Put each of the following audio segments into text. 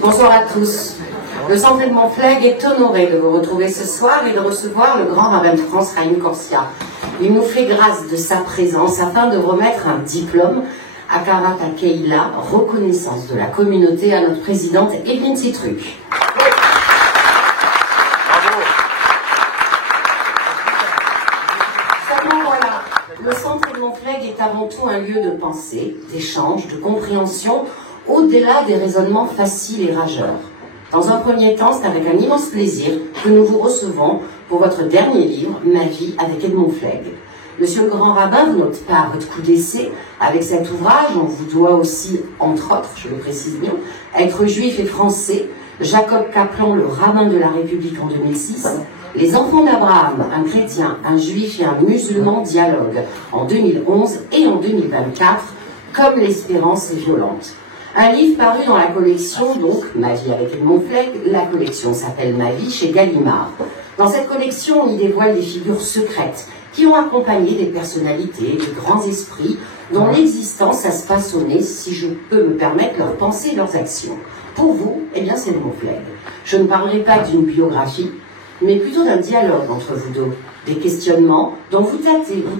Bonsoir à tous. Le Centre Edmond Flegg est honoré de vous retrouver ce soir et de recevoir le grand rabbin de France, Haïm Corsia. Il nous fait grâce de sa présence afin de remettre un diplôme à Karat Keila, reconnaissance de la communauté, à notre présidente Evelyne Citruc. Le Centre Edmond Flegg est avant tout un lieu de pensée, d'échange, de compréhension, au-delà des raisonnements faciles et rageurs. Dans un premier temps, c'est avec un immense plaisir que nous vous recevons pour votre dernier livre, Ma vie avec Edmond Flegg. Monsieur le grand rabbin, vous n'êtes pas à votre coup d'essai avec cet ouvrage. On vous doit aussi, entre autres, je le précise bien, être juif et français, Jacob Kaplan, le rabbin de la République en 2006, Les enfants d'Abraham, un chrétien, un juif et un musulman dialoguent en 2011 et en 2024, Comme l'espérance est violente. Un livre paru dans la collection, donc, Ma vie avec Edmond Flegg. La collection s'appelle Ma vie chez Gallimard. Dans cette collection, on y dévoile des figures secrètes qui ont accompagné des personnalités, de grands esprits, dont l'existence a façonné, si je peux me permettre, leurs pensées et leurs actions. Pour vous, eh bien, c'est Edmond Flegg. Je ne parlerai pas d'une biographie, mais plutôt d'un dialogue entre vous deux, des questionnements dont vous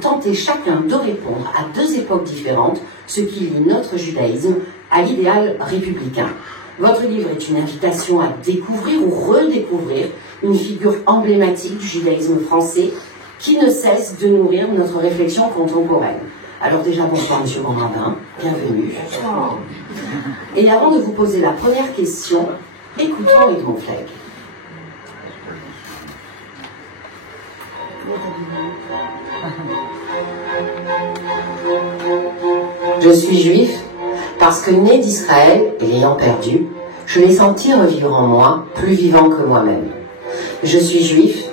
tentez chacun de répondre à deux époques différentes, ce qui lie notre judaïsme à l'idéal républicain. Votre livre est une invitation à découvrir ou redécouvrir une figure emblématique du judaïsme français qui ne cesse de nourrir notre réflexion contemporaine. Alors déjà, bonsoir Monsieur le grand rabbin, bienvenue. Et avant de vous poser la première question, écoutons Edmond Flegg. Je suis juif parce que né d'Israël et l'ayant perdu, je l'ai senti revivre en moi, plus vivant que moi-même. Je suis juif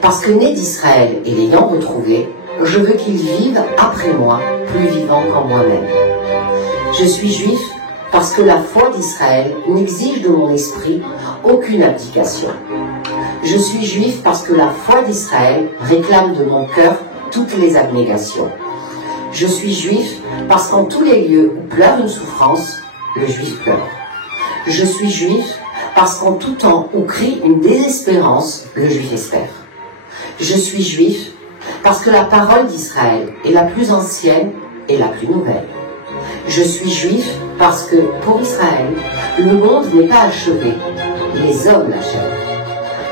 parce que né d'Israël et l'ayant retrouvé, je veux qu'il vive après moi, plus vivant qu'en moi-même. Je suis juif parce que la foi d'Israël n'exige de mon esprit aucune abdication. Je suis juif parce que la foi d'Israël réclame de mon cœur toutes les abnégations. Je suis juif parce qu'en tous les lieux où pleure une souffrance, le juif pleure. Je suis juif parce qu'en tout temps où crie une désespérance, le juif espère. Je suis juif parce que la parole d'Israël est la plus ancienne et la plus nouvelle. Je suis juif parce que, pour Israël, le monde n'est pas achevé, les hommes l'achèvent.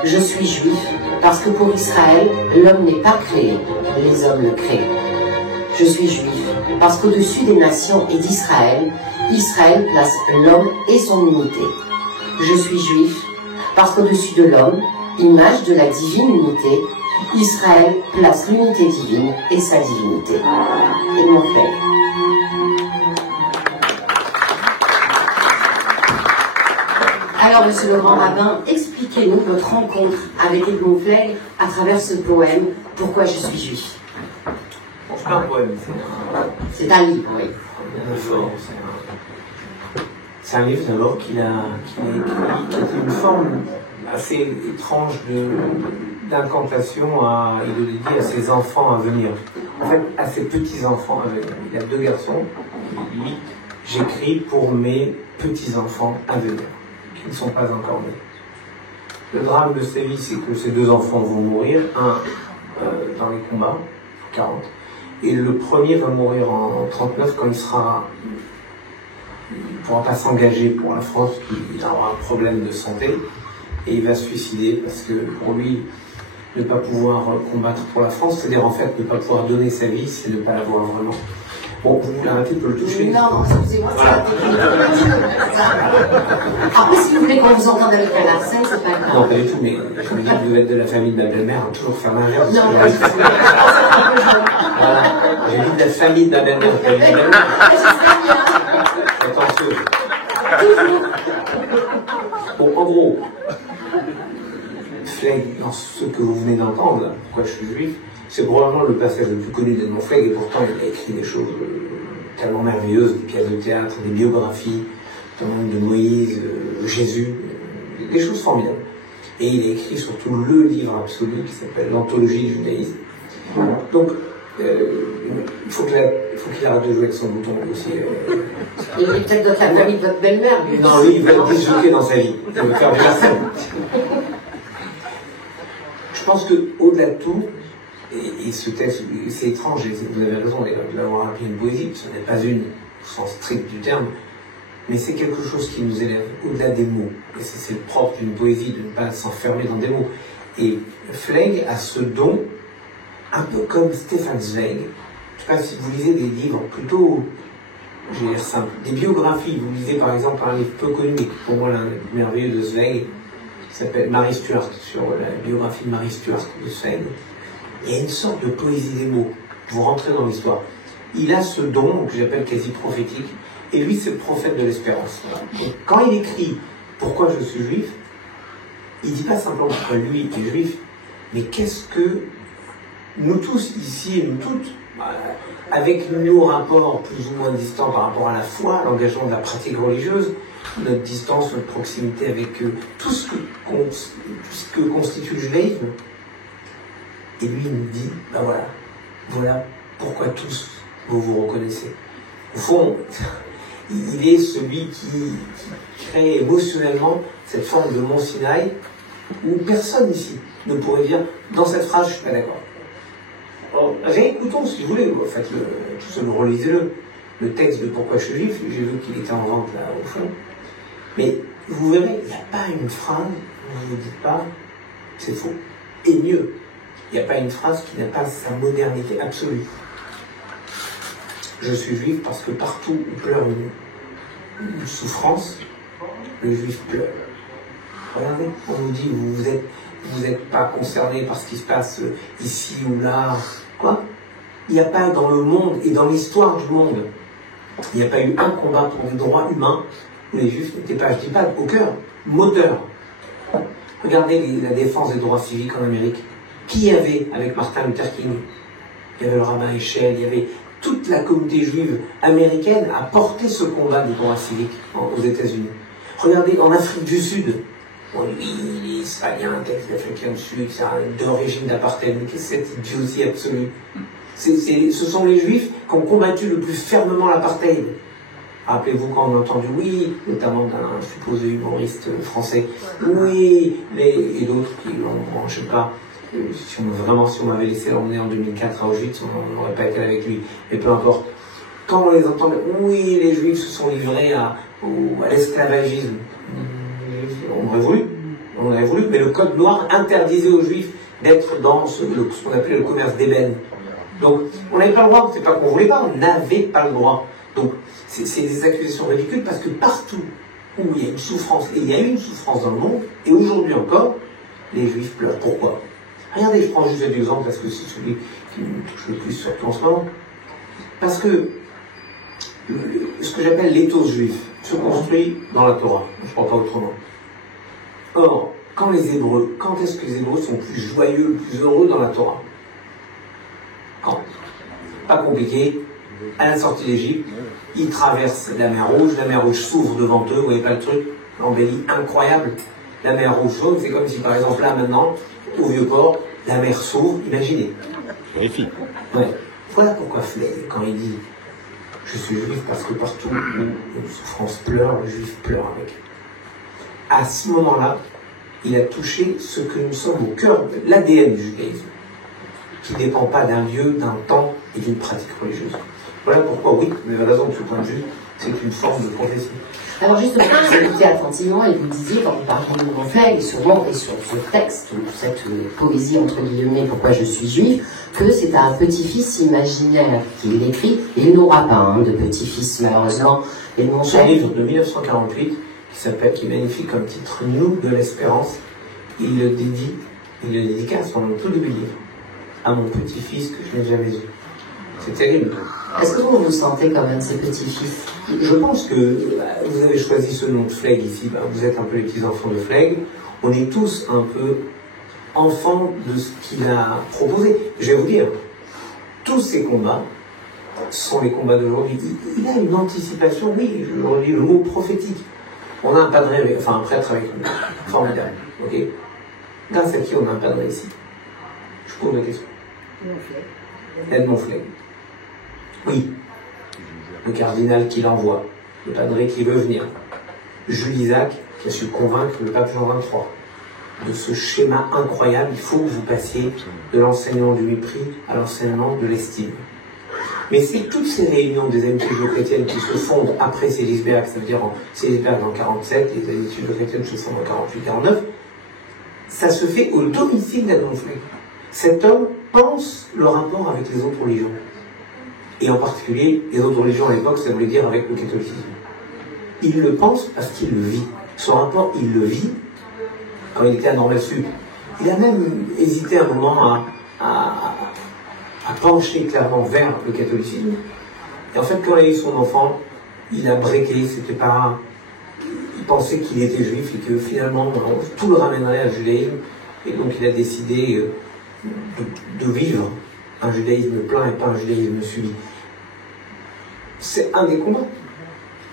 Je suis juif parce que pour Israël, l'homme n'est pas créé, les hommes le créent. Je suis juif parce qu'au-dessus des nations et d'Israël, Israël place l'homme et son unité. Je suis juif parce qu'au-dessus de l'homme, image de la divine unité, Israël place l'unité divine et sa divinité. Edmond Flegg. Alors, monsieur le grand rabbin, expliquez-nous votre rencontre avec Edmond Flegg à travers ce poème « Pourquoi je suis juif ». C'est pas un poème, c'est un livre, oui. C'est un livre d'abord qui a une forme assez étrange d'incantation et de dédier à ses enfants à venir. En fait, à ses petits-enfants à venir. Il a 2 garçons. Il dit « J'écris pour mes petits-enfants à venir, qui ne sont pas encore nés. » Le drame de sa vie, c'est que ses 2 enfants vont mourir, un dans les combats, 40, et le premier va mourir en 39 quand il ne pourra pas s'engager pour la France, il aura un problème de santé, et il va se suicider parce que pour lui, ne pas pouvoir combattre pour la France, c'est-à-dire en fait ne pas pouvoir donner sa vie, c'est ne pas l'avoir vraiment. Bon, vous voulez arrêter de le toucher? Non, excusez-moi, c'est la technique. Après, si vous voulez qu'on vous entende avec un Arsène, c'est pas grave. Non, pas du tout, mais je me dis que vous êtes de la famille de ma belle-mère, toujours faire l'inverse. Non, voilà, j'ai dit de la famille de ma belle-mère. Attention. Bon, en gros, Flegg, dans ce que vous venez d'entendre, pourquoi je suis juif, c'est probablement le passage le plus connu d'Edmond Flegg, et pourtant il a écrit des choses tellement merveilleuses, des pièces de théâtre, des biographies, notamment de Moïse, Jésus, des choses formidables. Et il a écrit surtout le livre absolu qui s'appelle l'Anthologie du judaïsme. Donc, il faut qu'il arrête de jouer avec son bouton aussi. Il est peut-être de la famille de votre belle-mère. Non, lui, il va être disjoqué dans sa vie. Il va faire du harcèlement. Je pense qu'au-delà de tout, et ce texte, c'est étrange, et vous avez raison de l'avoir appelé une poésie, ce n'est pas une au sens strict du terme, mais c'est quelque chose qui nous élève au-delà des mots. Et c'est le propre d'une poésie, de ne pas s'enfermer dans des mots. Et Flegg a ce don, un peu comme Stefan Zweig. Je ne sais pas si vous lisez des livres plutôt, je vais dire simple, des biographies. Vous lisez par exemple un livre peu connu, mais pour moi l'un des merveilleux de Zweig, qui s'appelle Mary Stuart, sur la biographie de Mary Stuart de Zweig. Il y a une sorte de poésie des mots. Vous rentrez dans l'histoire. Il a ce don que j'appelle quasi prophétique, et lui c'est le prophète de l'espérance. Et quand il écrit « Pourquoi je suis juif ?», il ne dit pas simplement pourquoi lui est juif, mais qu'est-ce que nous tous ici et nous toutes, avec nos rapports plus ou moins distants par rapport à la foi, à l'engagement de la pratique religieuse, notre distance, notre proximité avec tout ce que constitue le judaïsme, et lui il nous dit, ben voilà pourquoi tous vous vous reconnaissez. Au fond, il est celui qui crée émotionnellement cette forme de Mont Sinaï où personne ici ne pourrait dire dans cette phrase je suis pas d'accord. Alors, réécoutons si vous voulez, faites-le, tout seul, relisez-le, le texte de Pourquoi je suis juif, j'ai vu qu'il était en vente là au fond. Mais vous verrez, il n'y a pas une phrase où vous ne vous dites pas c'est faux. Et mieux, il n'y a pas une phrase qui n'a pas sa modernité absolue. Je suis juif parce que partout où pleure une souffrance, le juif pleure. Regardez, on vous dit, vous êtes pas concerné par ce qui se passe ici ou là. Quoi ? Il n'y a pas dans le monde et dans l'histoire du monde, il n'y a pas eu un combat pour les droits humains où les juifs n'étaient pas, je dis pas au cœur, moteur. Regardez la défense des droits civiques en Amérique. Qui y avait avec Martin Luther King ? Il y avait le rabbin Heschel, il y avait toute la communauté juive américaine a porté ce combat des droits civiques aux États-Unis. Regardez en Afrique du Sud. Bon, les Israéliens, les Africains du Sud, c'est deux régimes d'apartheid, mais qu'est-ce que cette idiotie absolue ? Ce sont les Juifs qui ont combattu le plus fermement l'apartheid. Rappelez-vous quand on a entendu, oui, notamment d'un supposé humoriste français, oui, et d'autres qui l'ont, je sais pas, si on m'avait laissé l'emmener en 2004 à Auschwitz, on n'aurait pas été avec lui, mais peu importe. Quand on les entendait, oui, les Juifs se sont livrés à l'esclavagisme, on aurait voulu, mais le code noir interdisait aux Juifs d'être dans ce qu'on appelait le commerce d'ébène. Donc, on n'avait pas le droit, c'est pas qu'on voulait pas, on n'avait pas le droit. Donc, c'est des accusations ridicules parce que partout où il y a une souffrance, et il y a eu une souffrance dans le monde, et aujourd'hui encore, les Juifs pleurent. Pourquoi ? Regardez, je prends juste cet exemple parce que c'est celui qui me touche le plus surtout en ce moment. Parce que ce que j'appelle l'éthos juif se construit dans la Torah. Je ne parle pas autrement. Or, quand est-ce que les Hébreux sont plus joyeux, plus heureux dans la Torah ? Quand ? Pas compliqué. À la sortie d'Égypte, ils traversent la mer Rouge s'ouvre devant eux, vous voyez pas le truc, l'embellie incroyable. La mer Rouge s'ouvre, c'est comme si par exemple là maintenant, au Vieux-Port, la mer s'ouvre, imaginez. Magnifique. Ouais. Voilà pourquoi Flegg, quand il dit « Je suis juif parce que partout où une souffrance pleure, le juif pleure avec ». À ce moment-là, il a touché ce que nous sommes au cœur de l'ADN du judaïsme, qui ne dépend pas d'un lieu, d'un temps et d'une pratique religieuse. Voilà pourquoi, oui, vous avez raison de ce point de vue, c'est une forme de prophétie. Alors justement, vous écoutez attentivement et vous disiez, quand vous parliez de Flegg, et sur ce texte, cette poésie entre guillemets, pourquoi je suis juif, que c'est un petit-fils imaginaire qui l'écrit. Il n'aura pas de petit-fils, malheureusement. Et mon C'est un livre de 1948 qui est magnifique comme titre, Nous de l'espérance. Il le dédicace pendant tout le livre à mon petit-fils que je n'ai jamais eu. C'est terrible. Est-ce que vous vous sentez comme un de ces petits-fils ? Je pense que vous avez choisi ce nom de Flegg ici, vous êtes un peu les petits-enfants de Flegg. On est tous un peu enfants de ce qu'il a proposé. Je vais vous dire, tous ces combats sont les combats d'aujourd'hui. Il a une anticipation, oui, je redis le mot prophétique. On a un padre, un prêtre avec nous, formidable, ok ? Grâce à qui on a un padre ici ? Je pose la question. Edmond Flegg. Oui, le cardinal qui l'envoie, le padre qui veut venir, Jules Isaac qui a su convaincre le pape Jean XXIII de ce schéma incroyable. Il faut que vous passiez de l'enseignement du mépris à l'enseignement de l'estime. Mais c'est toutes ces réunions des amitiés judéo-chrétiennes qui se fondent après Sélisberg, ça veut dire Sélisberg en 47, les amitiés judéo-chrétiennes se fondent en 48-49, ça se fait au domicile d'Edmond Flegg. Cet homme pense le rapport avec les autres religions. Et en particulier, les autres religions à l'époque, ça voulait dire avec le catholicisme. Il le pense parce qu'il le vit. Son rapport, il le vit quand il était à Normand-Sud. Il a même hésité un moment à pencher clairement vers le catholicisme. Et en fait, quand il a eu son enfant, il a breaké, c'était pas... Il pensait qu'il était juif et que finalement, tout le ramènerait à judaïsme. Et donc, il a décidé de vivre un judaïsme plein et pas un judaïsme subi. C'est un des combats.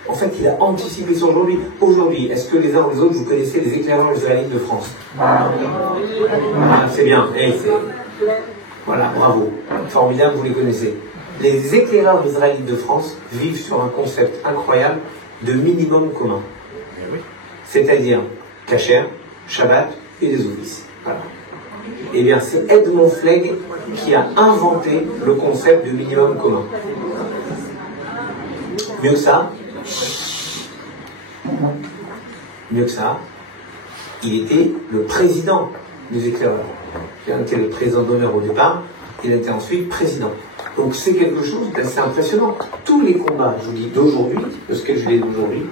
En fait, il a anticipé sur aujourd'hui. Aujourd'hui, est-ce que les uns ou les autres, vous connaissez les éclaireurs israélites de France? C'est bien. Voilà, bravo. Formidable, vous les connaissez. Les éclaireurs israélites de France vivent sur un concept incroyable de minimum commun. C'est-à-dire kasher, Shabbat et les offices. Voilà. Eh bien, c'est Edmond Flegg qui a inventé le concept de minimum commun. Mieux que ça, il était le président des éclaireurs. Il était le président d'honneur au départ, il était ensuite président. Donc c'est quelque chose d'assez impressionnant. Tous les combats, je vous dis, d'aujourd'hui, de ce que je dis d'aujourd'hui,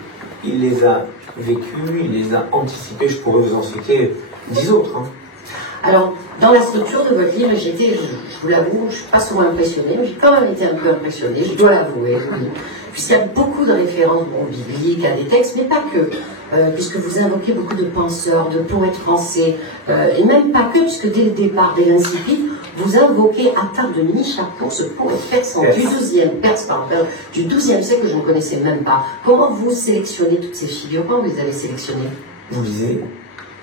il les a vécus, il les a anticipés. Je pourrais vous en citer 10 autres. Alors, dans la structure de votre livre, je vous l'avoue, je ne suis pas souvent impressionnée, mais j'ai quand même été un peu impressionnée, je dois l'avouer, puisqu'il y a beaucoup de références bibliques à des textes, mais pas que, puisque vous invoquez beaucoup de penseurs, de poètes français, et même pas que, puisque dès le départ, dès l'Incipit, vous invoquez Attar de Nishapur, ce poète persan du XIIe siècle que je ne connaissais même pas. Comment vous sélectionnez toutes ces figures? Comment vous les avez sélectionnées? Vous lisez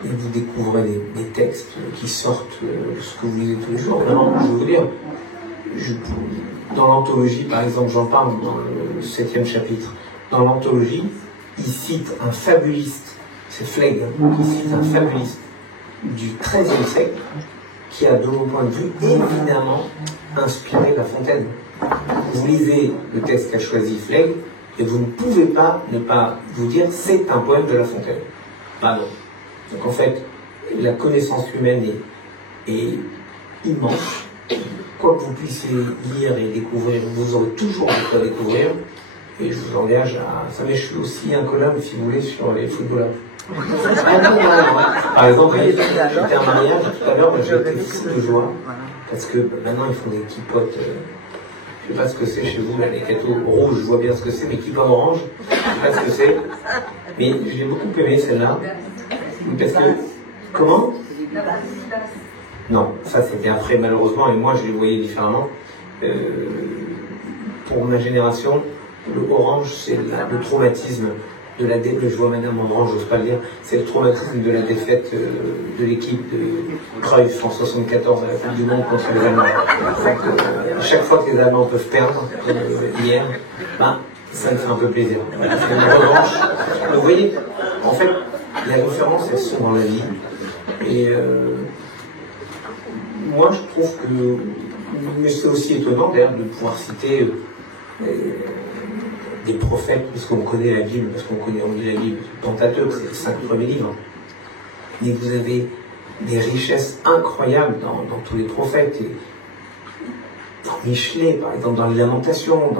et vous découvrez des textes qui sortent de ce que vous lisez tous les jours. Vraiment, je vais vous dire, dans l'anthologie, par exemple, j'en parle dans le 7e chapitre. Dans l'anthologie, il cite un fabuliste, c'est Flegg, qui cite un fabuliste du XIIIe siècle qui a, de mon point de vue, évidemment inspiré La Fontaine. Vous lisez le texte qu'a choisi Flegg et vous ne pouvez pas ne pas vous dire c'est un poème de La Fontaine. Pardon. Donc en fait, la connaissance humaine est immense. Quoi que vous puissiez lire et découvrir, vous aurez toujours de quoi découvrir. Et je vous engage à... Ça, mais je suis aussi incollable, si vous voulez, sur les footballeurs. Par exemple, j'étais à un mariage tout à l'heure, j'étais fou de joie. Parce que maintenant, ils font des kippotes. Je ne sais pas ce que c'est chez vous, là, les gâteaux rouges, je vois bien ce que c'est, mais kippotes orange, je ne sais pas ce que c'est. Mais j'ai beaucoup aimé celle-là. Parce que, comment? Non, ça c'était après malheureusement, et moi je les voyais différemment. Pour ma génération, le orange c'est le traumatisme de la défaite, je vois madame orange, j'ose pas le dire, c'est le traumatisme de la défaite de l'équipe de Cruyff en 74 à la Coupe du Monde contre les Allemands. À chaque fois que les Allemands peuvent perdre, hier, ça me fait un peu plaisir. En revanche, vous voyez, en fait, les références, elles sont dans la vie. Et moi, je trouve que... Mais c'est aussi étonnant, d'ailleurs, de pouvoir citer des prophètes, parce qu'on connaît la Bible, parce qu'on lit la Bible, le Pentateuque, c'est les 5 premiers livres. Mais vous avez des richesses incroyables dans tous les prophètes. Et dans Michelet, par exemple, dans les Lamentations,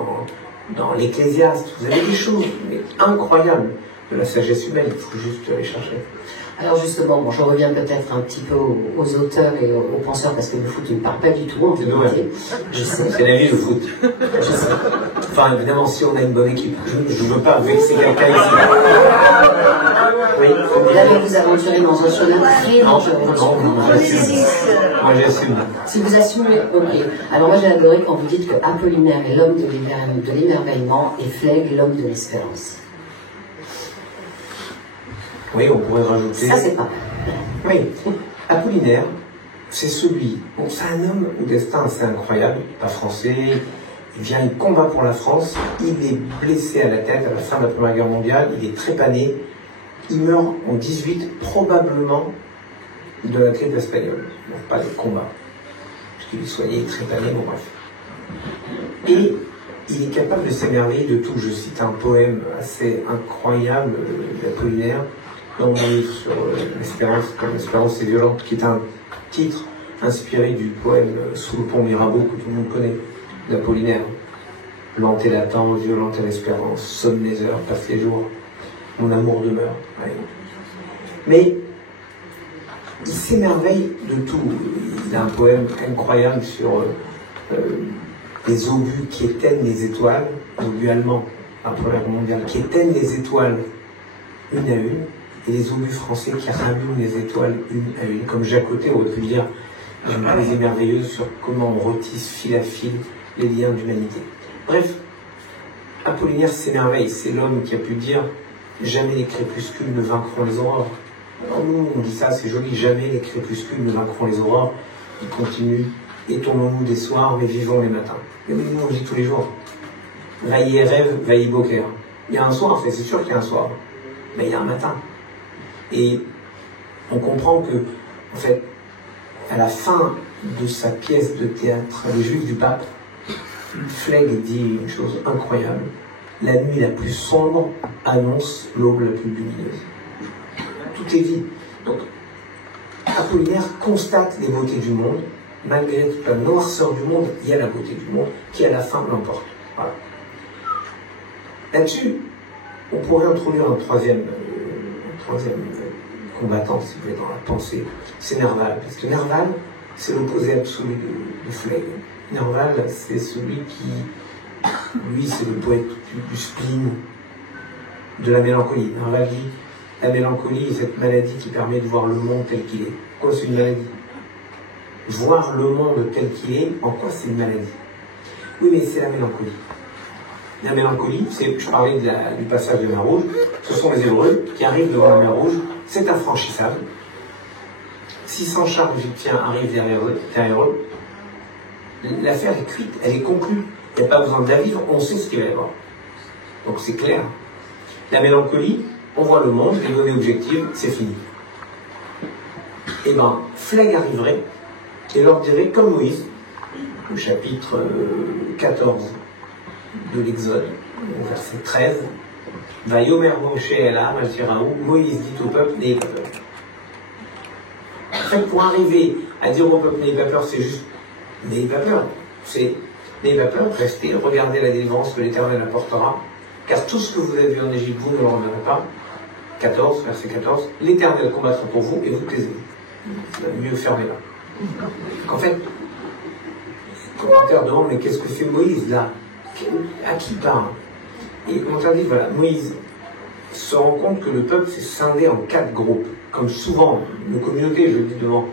dans l'Ecclésiaste, vous avez des choses mais incroyables de la sagesse humaine, il faut juste les chercher. Alors justement, je reviens peut-être un petit peu aux auteurs et aux penseurs, parce que le foot ne me parle pas du tout, en vérité. Je sais. C'est la vie, le foot. Je sais. Enfin, évidemment, si on a une bonne équipe. Je ne veux pas vexer quelqu'un ici. Oui. Là, vous aventurez dans un chemin très dangereux. Non, j'assume. Moi, j'assume. Si vous assumez, ok. Alors moi, j'ai adoré quand vous dites que Apollinaire est l'homme de l'émerveillement et Flegg l'homme de l'espérance. Oui, on pourrait rajouter... Ça, c'est pas Oui. Apollinaire, c'est celui... Bon, c'est un homme au destin assez incroyable, pas français. il combat pour la France, il est blessé à la tête à la fin de la Première Guerre mondiale, il est trépané, il meurt en 18, probablement de la grippe espagnole, donc pas des combats, puisqu'il est soigné, il est trépané, bon bref. Et il est capable de s'émerveiller de tout. Je cite un poème assez incroyable d'Apollinaire dans mon livre sur l'espérance, comme l'espérance est violente, qui est un titre inspiré du poème Sous le pont Mirabeau, que tout le monde connaît, d'Apollinaire. Lente est l'attente, violente est l'espérance, sonnent les heures, passent les jours, mon amour demeure. Ouais. Mais il s'émerveille de tout. Il a un poème incroyable sur les obus qui éteignent les étoiles, obus allemands, la Première Guerre mondiale, qui éteignent les étoiles une à une, et les obus français qui rallument les étoiles une à une. Comme Jacques Côté aurait pu dire une poésie merveilleuse sur comment on retisse fil à fil les liens d'humanité. Bref, Apollinaire s'émerveille, c'est l'homme qui a pu dire « Jamais les crépuscules ne vaincront les aurores ». Alors nous, on dit ça, c'est joli, « Jamais les crépuscules ne vaincront les aurores ». Il continue « Étonnons-nous des soirs, mais vivons les matins ». Et nous, on dit tous les jours « Vaillez rêve, vaillez boker ». Il y a un soir, c'est sûr qu'il y a un soir, mais il y a un matin. Et on comprend que, en fait, à la fin de sa pièce de théâtre, Les Juifs du Pape, Flegg dit une chose incroyable. La nuit la plus sombre annonce l'aube la plus lumineuse. Tout est dit. Donc, Apollinaire constate les beautés du monde. Malgré toute la noirceur du monde, il y a la beauté du monde qui, à la fin, l'emporte. Voilà. Là-dessus, on pourrait introduire un troisième combattant, si vous voulez, dans la pensée. C'est Nerval. Parce que Nerval, c'est l'opposé absolu de Flegg. Nerval, c'est celui qui, lui, c'est le poète du spleen, de la mélancolie. Nerval dit, la mélancolie est cette maladie qui permet de voir le monde tel qu'il est. Pourquoi c'est une maladie? Voir le monde tel qu'il est, en quoi c'est une maladie? Oui, mais c'est la mélancolie. La mélancolie, je parlais du passage de mer Rouge, ce sont les Hébreux qui arrivent devant la mer Rouge, c'est infranchissable. 600 chars égyptiens arrivent derrière eux. L'affaire est cuite, elle est conclue. Il n'y a pas besoin de la vivre, on sait ce qu'il va y avoir. Donc c'est clair. La mélancolie, on voit le monde, les données objectives, c'est fini. Et bien, Flegg arriverait et leur dirait, comme Moïse, au chapitre 14 de l'Exode, au verset 13, Vayomer Moshe Elam al Firaou, Moïse dit au peuple, n'ayez pas peur. En fait, pour arriver à dire au peuple, n'ayez pas peur, c'est juste, n'ayez pas peur. C'est, n'ayez pas peur, restez, regardez la délivrance que l'Éternel apportera, car tout ce que vous avez vu en Égypte, vous ne le reverrez pas. 14, verset 14, l'Éternel combattra pour vous et vous taisez. Mieux fermez-la. En fait, le commentaire demande, mais qu'est-ce que fait Moïse là? À qui parle? Et le commentaire dit, voilà, Moïse se rend compte que le peuple s'est scindé en 4 groupes. Comme souvent, nos communautés, je le dis devant,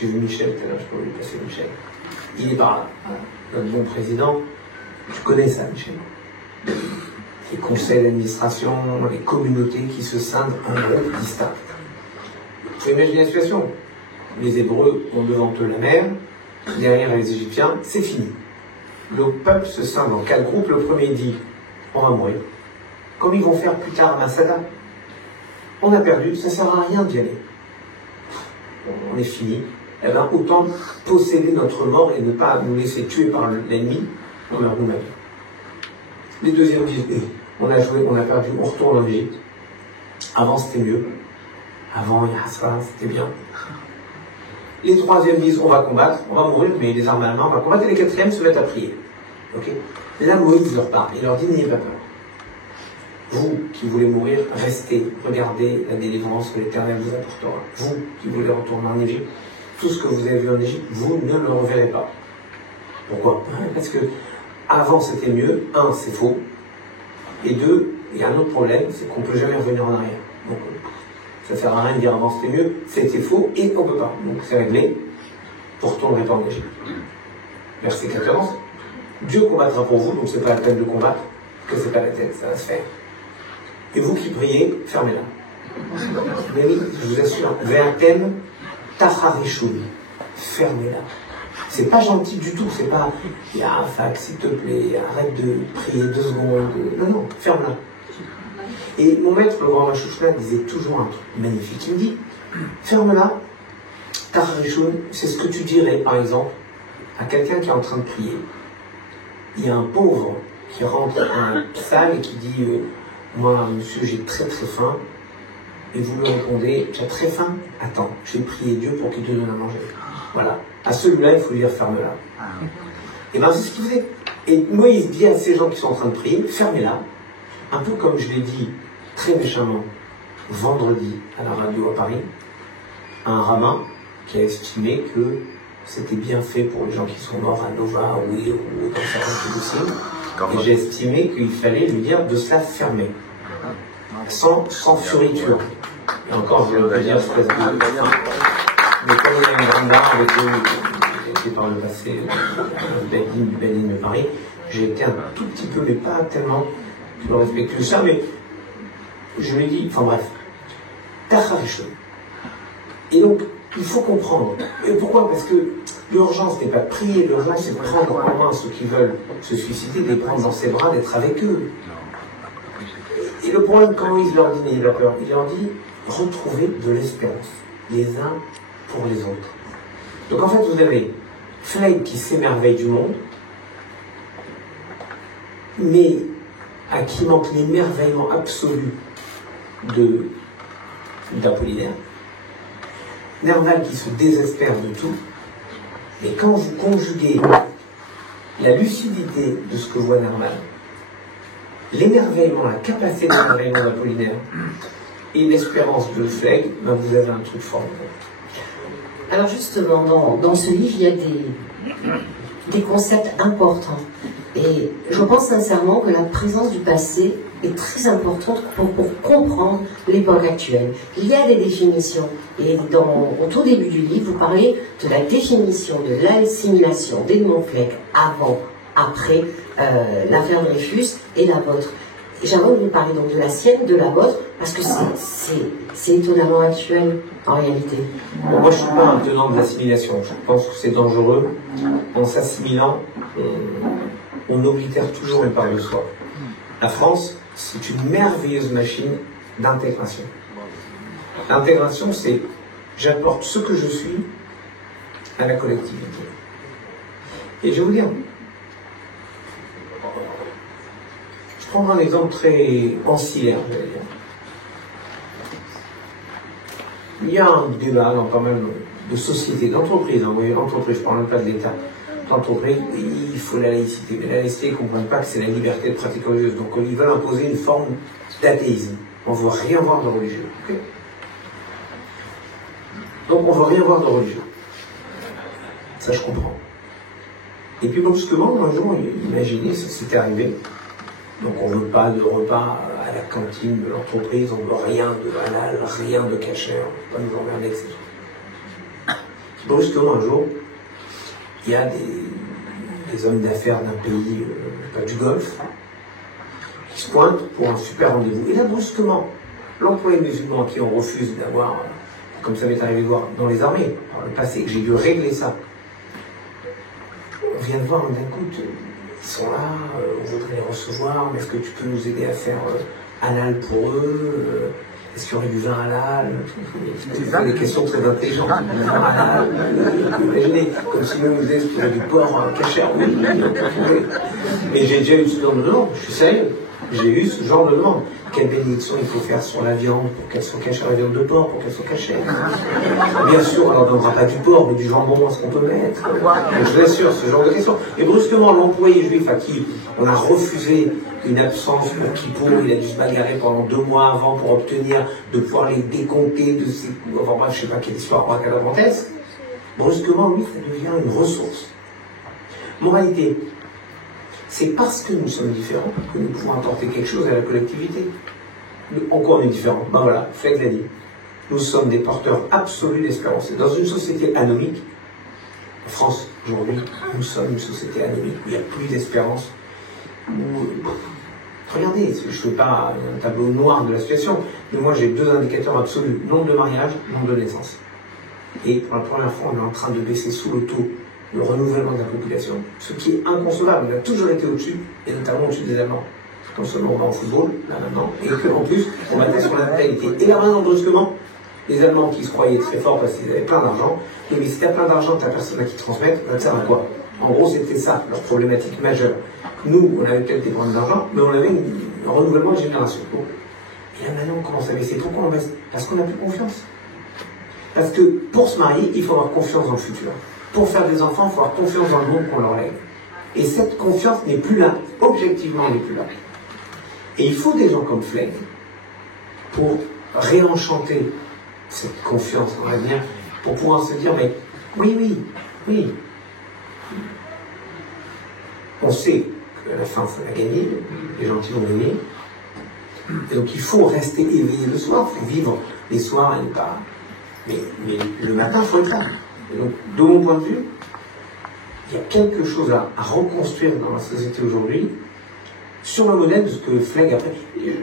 j'ai vu Michel tout à l'heure, je peux lui passer Michel. Il est par là, notre bon président, tu connais ça, Michel. Les conseils d'administration, les communautés qui se scindent en groupes distincts. Il faut imaginer la situation. Les Hébreux ont devant eux la mer, derrière les Égyptiens, c'est fini. Le peuple se scinde en 4 groupes. Le premier dit, on va mourir. Comme ils vont faire plus tard à Masada. On a perdu, ça ne sert à rien d'y aller. On est fini. Eh bien, autant posséder notre mort et ne pas nous laisser tuer par l'ennemi, on meurt nous-mêmes. Les deuxièmes disent, on a joué, on a perdu, on retourne en Égypte. Avant, c'était mieux. Avant, Yahasra, c'était bien. Les troisièmes disent, on va combattre, on va mourir, mais les armes à la main, on va combattre. Et les quatrièmes se mettent à prier. Okay. Et là, Moïse leur parle. Il leur dit, n'ayez pas peur. Vous qui voulez mourir, restez, regardez la délivrance que l'Éternel vous apportera. Vous qui voulez retourner en Égypte, tout ce que vous avez vu en Égypte, vous ne le reverrez pas. Pourquoi? Parce que avant c'était mieux. 1, c'est faux. Et 2, il y a un autre problème, c'est qu'on ne peut jamais revenir en arrière. Donc, ça ne sert à rien de dire avant c'était mieux, c'était faux et on ne peut pas. Donc c'est réglé, vous ne retournerez pas en Égypte. Verset 14, Dieu combattra pour vous, donc c'est pas la peine de combattre, que c'est pas la tête, ça va se faire. Et vous qui priez, fermez-la. Mais oui, je vous assure, Vertem Tacharishun, fermez-la. C'est pas gentil du tout, c'est pas « Ya, fac, s'il te plaît, arrête de prier 2 secondes. » Non, non, ferme-la. Et mon maître, le grand Machouchna, disait toujours un truc magnifique. Il me dit « Ferme-la, Taharichoun, c'est ce que tu dirais, par exemple, à quelqu'un qui est en train de prier. Il y a un pauvre qui rentre dans la salle et qui dit moi, monsieur, j'ai très très faim. » Et vous lui répondez, tu as très faim? Attends, je vais prier Dieu pour qu'il te donne à manger. Voilà. À celui-là, il faut lui dire ferme-la. Et bien, c'est ce qu'il faisait. Et Moïse dit à ces gens qui sont en train de prier, fermez-la. Un peu comme je l'ai dit très méchamment vendredi à la radio à Paris, à un rabbin qui a estimé que c'était bien fait pour les gens qui sont morts à Nova ou dans certains kibboutzim. Et j'ai estimé qu'il fallait lui dire de se la fermer. Sans furiture. Et encore, je vais dire espèce de... Mais comme il y a un grand bar avec eux, j'ai été par le passé du Bedin de Paris, j'ai été un tout petit peu, mais pas tellement, je le respecte ça, mais je lui ai dit, enfin bref, Taharichoun. Et donc, il faut comprendre. Et pourquoi? Parce que l'urgence n'est pas de prier, l'urgence c'est de prendre en main ceux qui veulent se suicider, de les prendre dans ses bras, d'être avec eux. Et le problème, quand Moïse leur dit, il leur dit, retrouvez de l'espérance, les uns pour les autres. Donc en fait, vous avez Flegg qui s'émerveille du monde, mais à qui manque l'émerveillement absolu d'Apollinaire. Nerval qui se désespère de tout. Et quand vous conjuguez la lucidité de ce que voit Nerval, l'émerveillement, la capacité d'émerveillement d'Apollinaire et l'espérance de Flegg, ben vous avez un truc formidable. Alors justement, dans ce livre, il y a des concepts importants. Et je pense sincèrement que la présence du passé est très importante pour comprendre l'époque actuelle. Il y a des définitions. Et au tout début du livre, vous parlez de la définition de l'assimilation d'Edmond Flegg avant, après l'affaire Dreyfus et la vôtre. J'aimerais vous parler donc de la sienne, de la vôtre, parce que c'est étonnamment actuel en réalité. Bon, moi je ne suis pas un tenant de l'assimilation. Je pense que c'est dangereux. En s'assimilant, on oblitère toujours une part de soi. La France, c'est une merveilleuse machine d'intégration. L'intégration, c'est j'apporte ce que je suis à la collectivité. Et je vais vous dire, je prends un exemple très ancillaire, j'allais dire. Il y a un débat dans pas mal de sociétés, d'entreprises, vous voyez, l'entreprise, je ne parle même pas de l'État, l'entreprise, il faut la laïcité. Mais la laïcité, ils ne comprennent pas que c'est la liberté de pratique religieuse. Donc ils veulent imposer une forme d'athéisme. On ne veut rien voir de religieux. Okay. Donc on ne veut rien voir de religieux. Ça, je comprends. Et puis brusquement, un jour, imaginez, ça s'était arrivé. Donc on ne veut pas de repas à la cantine de l'entreprise, on ne veut rien de halal, rien de kasher, on ne veut pas nous emmerder, etc. Brusquement, un jour, il y a des hommes d'affaires d'un pays, pas du Golfe, qui se pointent pour un super rendez-vous. Et là, brusquement, l'employé musulman à qui on refuse d'avoir, comme ça m'est arrivé de voir dans les armées, par le passé, que j'ai dû régler ça, on vient de voir d'un coup, ils sont là, on voudrait les recevoir, mais est-ce que tu peux nous aider à faire halal pour eux? Est-ce qu'il y aurait du vin halal? C'est des questions très intelligentes. Halal, imaginez, comme si nous disaient qu'il y aurait du porc kasher. Oui, et j'ai déjà eu ce genre de demande, je suis sérieux. J'ai eu ce genre de demande. Quelle bénédiction il faut faire sur la viande pour qu'elle soit cachée, la viande de porc, pour qu'elle soit cachée. Bien sûr, alors on ne donnera pas du porc, mais du jambon, est-ce qu'on peut mettre? Je vous assure, ce genre de questions. Et brusquement, l'employé juif à qui on a refusé une absence pour Kippour, il a dû se bagarrer pendant 2 mois avant pour obtenir de pouvoir les décompter de ses... Enfin bref, je ne sais pas quelle histoire racadavantesque. Brusquement, lui, ça devient une ressource. Moralité. C'est parce que nous sommes différents que nous pouvons apporter quelque chose à la collectivité. En quoi on est différents? Ben voilà, Flegg l'a dit. Nous sommes des porteurs absolus d'espérance. Et dans une société anomique, en France, aujourd'hui, nous sommes une société anomique où il n'y a plus d'espérance. Regardez, je ne fais pas un tableau noir de la situation, mais moi j'ai 2 indicateurs absolus, nombre de mariage, nombre de naissance. Et pour la première fois, on est en train de baisser sous le taux le renouvellement de la population, ce qui est inconcevable. On a toujours été au-dessus, et notamment au-dessus des Allemands. Non seulement on va en football, là maintenant, et qu'en plus, on va sur la natalité. Et là maintenant, brusquement, les Allemands qui se croyaient très forts parce qu'ils avaient plein d'argent, mais si tu as plein d'argent, tu n'as personne à qui transmettre, ça sert à quoi? En gros, c'était ça, leur problématique majeure. Nous, on avait peut-être des problèmes d'argent, mais on avait un renouvellement de génération. Et là maintenant, on commence à baisser. Pourquoi on baisse? Parce qu'on n'a plus confiance. Parce que pour se marier, il faut avoir confiance dans le futur. Pour faire des enfants, il faut avoir confiance dans le monde qu'on leur lègue. Et cette confiance n'est plus là. Objectivement, elle n'est plus là. Et il faut des gens comme Flegg pour réenchanter cette confiance dans l'avenir, pour pouvoir se dire, mais oui, on sait qu'à la fin, ça va gagner, les gentils vont gagner. Et donc il faut rester éveillé le soir, il faut vivre les soirs et pas. Mais le matin, il faut être là. Et donc, de mon point de vue, il y a quelque chose à reconstruire dans la société aujourd'hui, sur le modèle de ce que Flegg, après,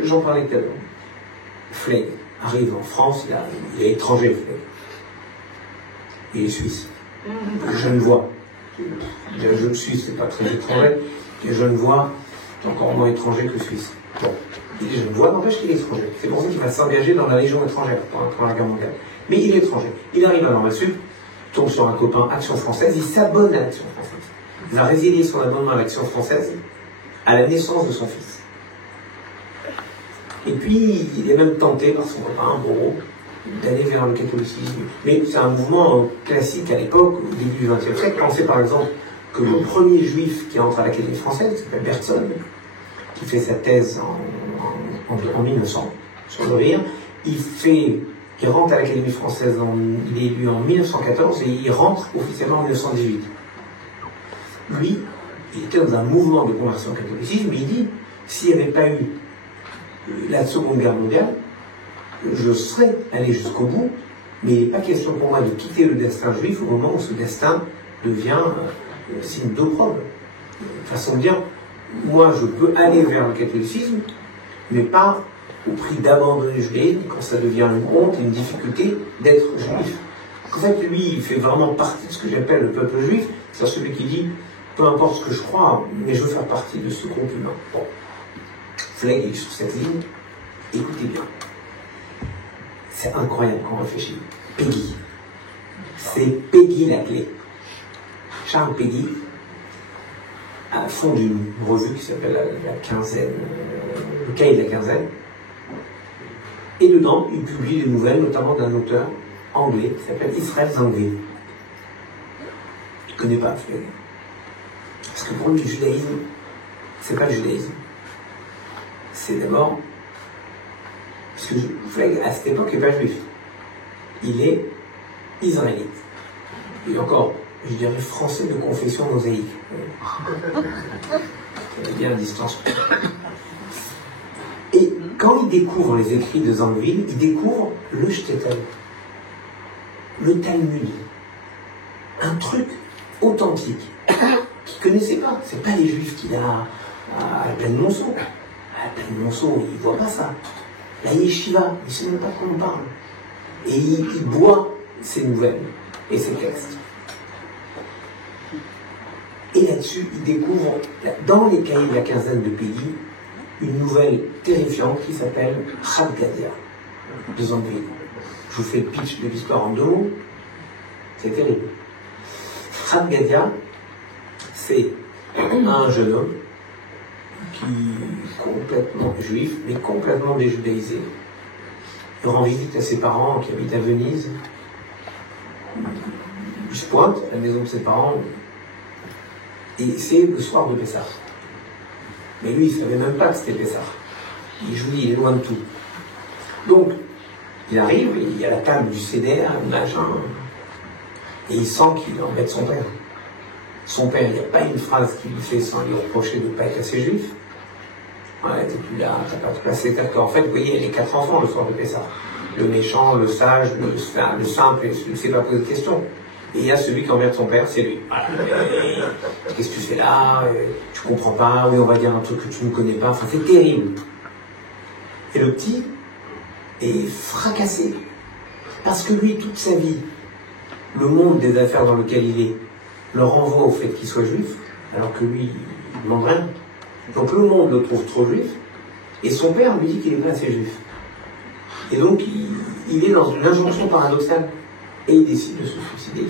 j'en parlais tout à l'heure. Flegg arrive en France, il est étranger, Flegg. Il est suisse. Genevois. Le jeune suisse, c'est pas très étranger. Les Genevois, c'est encore moins étranger que suisse. Bon. Il est Genevois, n'empêche qu'il est étranger. C'est pour ça qu'il va s'engager dans la Légion étrangère pendant la guerre mondiale. Mais il est étranger. Il arrive à Normand Sud, tombe sur un copain Action française, il s'abonne à l'Action française. Il a résilié son abonnement à l'Action française à la naissance de son fils. Et puis, il est même tenté par son copain, Bourreau, d'aller vers le catholicisme. Mais c'est un mouvement classique à l'époque, au début du XXe siècle. Pensez par exemple que le premier juif qui entre à l'Académie française, qui s'appelle Bergson, qui fait sa thèse en 1900 sur le rire, il rentre à l'Académie française, il est élu en 1914 et il rentre officiellement en 1918. Lui, il était dans un mouvement de conversion au catholicisme, mais il dit, s'il n'y avait pas eu la Seconde Guerre mondiale, je serais allé jusqu'au bout, mais il n'est pas question pour moi de quitter le destin juif au moment où ce destin devient signe d'opprobre. Façon de dire, moi je peux aller vers le catholicisme, mais pas au prix d'abandonner le judaïsme quand ça devient une honte et une difficulté d'être juif. En fait, lui, il fait vraiment partie de ce que j'appelle le peuple juif, c'est celui qui dit, peu importe ce que je crois, mais je veux faire partie de ce groupe humain. Bon. Flegg est sur cette ligne, écoutez bien. C'est incroyable quand on réfléchit. Peggy. C'est Peggy la clé. Charles Peggy, à fond d'une revue qui s'appelle la Quinzaine, le Cahier de la Quinzaine. Et dedans, il publie des nouvelles, notamment d'un auteur anglais qui s'appelle Israël Zangwill. Je ne connais pas Flegg. Parce que pour lui, le judaïsme, c'est pas le judaïsme. C'est d'abord. Parce que Flegg, à cette époque, n'est pas juif. Il est israélite. Et encore, je dirais français de confession mosaïque. Il y a bien la distance. Et quand il découvre les écrits de Zangwill, il découvre le Shtetl, le Talmud. Un truc authentique, qu'il ne connaissait pas. Ce n'est pas les juifs qu'il a à la plaine Monceau. À la plaine Monceau, il ne voit pas ça. La yeshiva, il ne sait même pas de quoi on parle. Et il boit ses nouvelles et ses textes. Et là-dessus, il découvre, dans les cahiers de la Quinzaine de Peggy, une nouvelle terrifiante qui s'appelle Chad Gadya, de Zangwill. Je vous fais le pitch de l'histoire en 2 mots. C'est terrible. Chad Gadya, c'est un jeune homme qui est complètement juif, mais complètement déjudaïsé. Il rend visite à ses parents qui habitent à Venise. Il se pointe à la maison de ses parents. Et c'est le soir de Pessah. Mais lui, il ne savait même pas que c'était Pessah. Il est loin de tout. Donc, il arrive, et il y a la table du Seder, machin, et il sent qu'il embête son père. Son père, il n'y a pas une phrase qu'il lui fait sans lui reprocher de ne pas être assez juif. Ouais, t'es plus là, t'as pas tout placé. En fait, vous voyez, il y a les 4 enfants le soir de Pessah. Le méchant, le sage, le simple, et celui qui ne sait pas poser de questions. Et il y a celui qui emmerde son père, c'est lui. Voilà. Qu'est-ce que tu fais là? Tu comprends pas? Oui, on va dire un truc que tu ne connais pas. Enfin, c'est terrible. Et le petit est fracassé. Parce que lui, toute sa vie, le monde des affaires dans lequel il est, le renvoie au fait qu'il soit juif, alors que lui, il ne demande rien. Donc le monde le trouve trop juif, et son père lui dit qu'il n'est pas assez juif. Et donc il est dans une injonction paradoxale, et il décide de se suicider,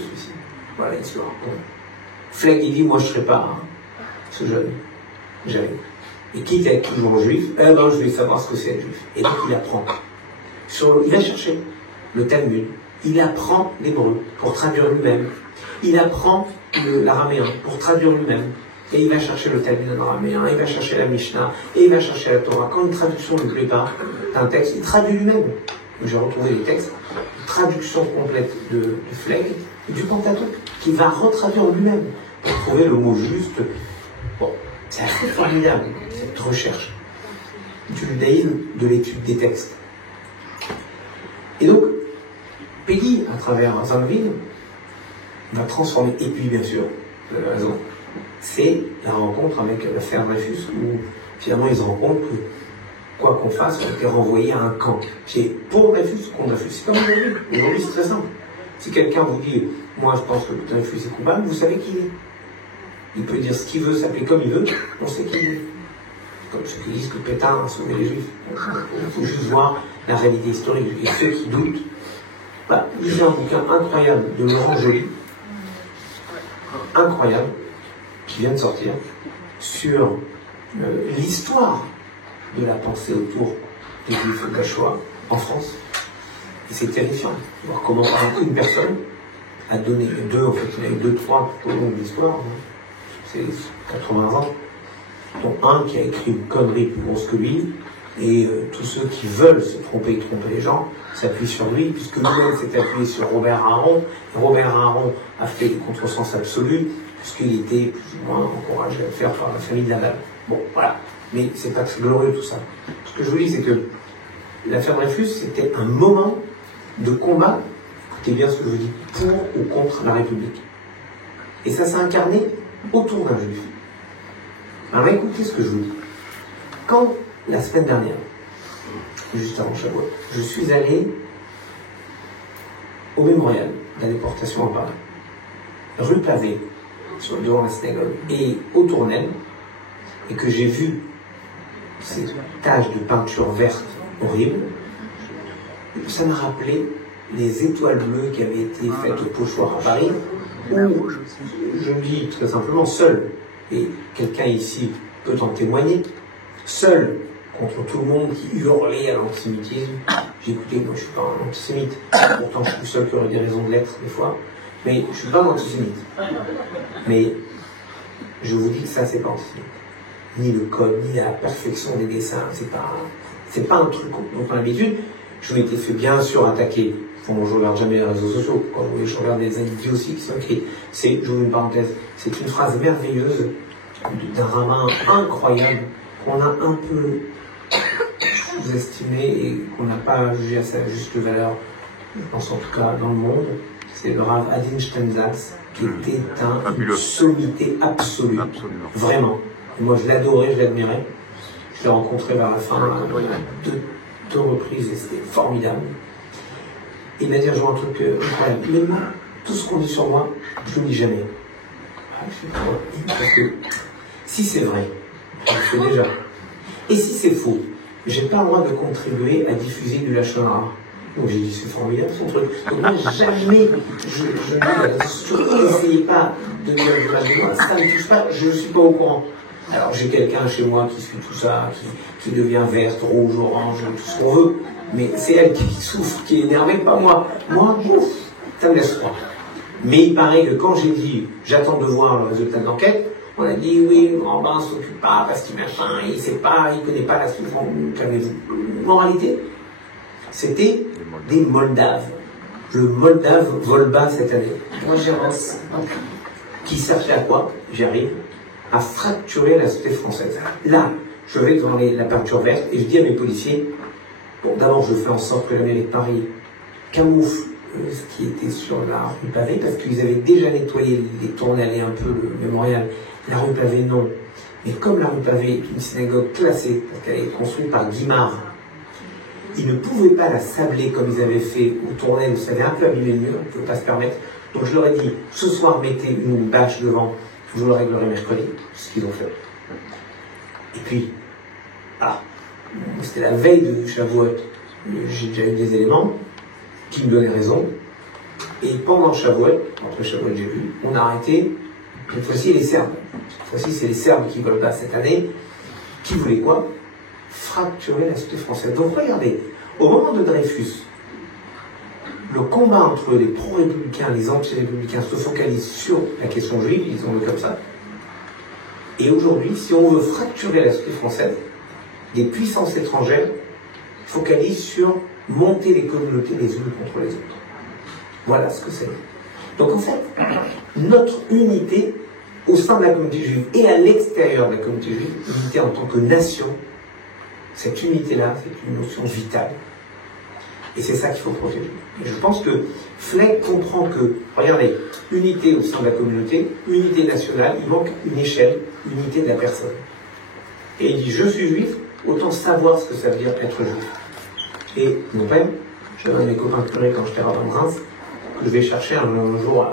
Voilà l'histoire. Flegg, il dit, moi je ne serai pas ce jeune, j'arrive. Et quitte à être toujours juif, je vais savoir ce que c'est être juif. Et donc il apprend. Il va chercher le Talmud, il apprend l'hébreu pour traduire lui-même. Il apprend l'araméen pour traduire lui-même. Et il va chercher le Talmud en araméen, il va chercher la Mishnah, et il va chercher la Torah. Quand une traduction ne lui plaît pas d'un texte, il traduit lui-même. J'ai retrouvé les textes, une traduction complète de Flegg, du Pentateuque, qui va retraduire lui-même pour trouver le mot juste. Bon, c'est assez formidable, cette recherche du judaïsme, de l'étude des textes. Et donc, Peggy, à travers Zangwill, va transformer, et puis bien sûr, vous avez raison, c'est la rencontre avec l'affaire Dreyfus, où finalement ils se rendent compte que, quoi qu'on fasse, on était renvoyé à un camp. C'est pour Dreyfus ou contre Dreyfus. C'est comme aujourd'hui. Aujourd'hui, c'est très simple. Si quelqu'un vous dit, moi je pense que Dreyfus est coupable, vous savez qui il est. Il peut dire ce qu'il veut, s'appeler comme il veut, on sait qui il est. Comme ceux qui disent que Pétain a sauvé les Juifs. Il faut juste voir la réalité historique. Et ceux qui doutent, lisez un bouquin incroyable de Laurent Joly, incroyable, qui vient de sortir, sur l'histoire de la pensée autour des Juifs de la Shoah en France. Et c'est terrifiant de voir comment une personne a donné deux, en fait, il y en a eu deux, trois tout au long de l'histoire, c'est 80 ans, dont un qui a écrit une connerie plus grosse que lui, et tous ceux qui veulent se tromper et tromper les gens s'appuient sur lui, puisque lui-même s'est appuyé sur Robert Aron. Robert Aron a fait le contresens absolu, puisqu'il était plus ou moins encouragé à le faire par la famille de Laval. Bon, voilà. Mais c'est pas très glorieux tout ça. Ce que je vous dis, c'est que l'affaire Dreyfus, c'était un moment de combat, écoutez bien ce que je vous dis, pour ou contre la République. Et ça s'est incarné autour d'un juif. Alors écoutez ce que je vous dis. Quand, la semaine dernière, juste avant Shavuot, je suis allé au mémorial de la déportation à Paris, rue Pavée, devant la synagogue, et aux Tournelles, et que j'ai vu ces taches de peinture verte horribles, ça m'a rappelé les étoiles bleues qui avaient été faites au Pochoir à Paris, où je me dis très simplement seul, et quelqu'un ici peut en témoigner, seul contre tout le monde qui hurlait à l'antisémitisme. J'ai écouté, moi je ne suis pas un antisémite, pourtant je suis le seul qui aurait des raisons de l'être des fois, mais je ne suis pas un antisémite. Mais je vous dis que ça, c'est pas antisémite. Ni le code, ni la perfection des dessins, c'est pas un truc dont on a l'habitude. Je m'étais fait bien sûr attaquer. Bon, je regarde jamais les réseaux sociaux. Quand je regarde les idioties qui sont écrits. Je vous mets une parenthèse. C'est une phrase merveilleuse d'un rabbin incroyable qu'on a un peu sous-estimé et qu'on n'a pas jugé à sa juste valeur, je pense en tout cas dans le monde. C'est le Rav Adin Steinsaltz, qui était une sommité absolue. Vraiment. Et moi je l'adorais, je l'admirais. Je l'ai rencontré vers la fin à deux reprises et c'était formidable. Et il m'a dit un jour un truc incroyable. Mais moi, tout ce qu'on dit sur moi, je ne le dis jamais. Parce que si c'est vrai, je le fais déjà. Et si c'est faux, j'ai pas le droit de contribuer à diffuser du lachon hara. Donc j'ai dit c'est formidable son truc. Donc moi jamais surtout n'essayez pas de dire du mal de moi, ça ne me touche pas, je ne suis pas au courant. Alors j'ai quelqu'un chez moi qui suit tout ça, qui devient verte, rouge, orange, tout ce qu'on veut, mais c'est elle qui souffre, qui est énervée, pas moi. Moi, ouf, ça me laisse froid. Mais il paraît que quand j'ai dit j'attends de voir le résultat de l'enquête, on a dit oui, on ne s'occupe pas parce qu'il machin, il ne sait pas, il ne connaît pas la souffrance, calmez-vous. Moralité, c'était des Moldaves. Le Moldave vole bas cette année. Moi, je pense. Qui cherchait à quoi? J'y arrive. À fracturer la société française. Là, je vais dans la peinture verte et je dis à mes policiers, bon, d'abord, je fais en sorte que la mairie de Paris camoufle ce qui était sur la rue Pavée, parce qu'ils avaient déjà nettoyé les tournelles et un peu le mémorial. La rue Pavée, non. Mais comme la rue Pavée est une synagogue classée, parce qu'elle est construite par Guimard, ils ne pouvaient pas la sabler comme ils avaient fait aux tournelles, vous savez, un peu abîmer le mur, ils ne pouvaient pas se permettre. Donc je leur ai dit, ce soir, mettez une bâche devant, je vous le réglerai mercredi, ce qu'ils ont fait. Et puis, c'était la veille de Shavuot, j'ai déjà eu des éléments qui me donnaient raison. Et pendant Shavuot, entre Shavuot et j'ai vu, on a arrêté, cette fois-ci, les Serbes. Cette fois-ci, c'est les Serbes qui veulent pas cette année. Qui voulaient quoi? Fracturer la société française. Donc regardez, au moment de Dreyfus, le combat entre les pro-républicains et les anti-républicains se focalise sur la question juive, disons-le comme ça. Et aujourd'hui, si on veut fracturer la société française, les puissances étrangères focalisent sur monter les communautés les unes contre les autres. Voilà ce que c'est. Donc en fait, notre unité au sein de la communauté juive et à l'extérieur de la communauté juive, unité en tant que nation, cette unité-là, c'est une notion vitale. Et c'est ça qu'il faut protéger. Et je pense que Fleck comprend que, regardez, unité au sein de la communauté, unité nationale, il manque une échelle, unité de la personne. Et il dit, je suis juif, autant savoir ce que ça veut dire être juif. Et mon père, j'avais un de mes copains curés quand j'étais rabbin de Reims, que je vais chercher un jour,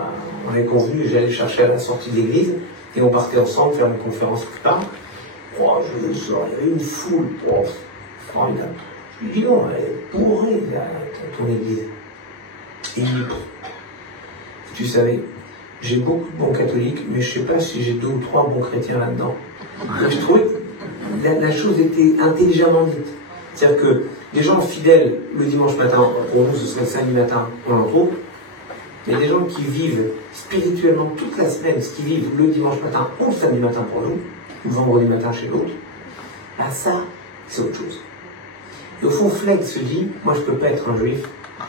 on avait convenu, et j'allais chercher à la sortie de l'église, et on partait ensemble faire une conférence quelque part. Oh, je sors, il y avait une foule, formidable. Je lui dis, non, elle est bourrée, ton église. Et il dit, tu savais, j'ai beaucoup de bons catholiques, mais je ne sais pas si j'ai 2 ou 3 bons chrétiens là-dedans. Donc je trouvais que la chose était intelligemment dite. C'est-à-dire que des gens fidèles le dimanche matin, pour nous ce serait le samedi matin, on en trouve, mais des gens qui vivent spirituellement toute la semaine, ce qui vivent le dimanche matin ou le samedi matin pour nous, ou le vendredi matin chez l'autre, bah ça, c'est autre chose. Et au fond, Fleck se dit, moi je ne peux pas être un juif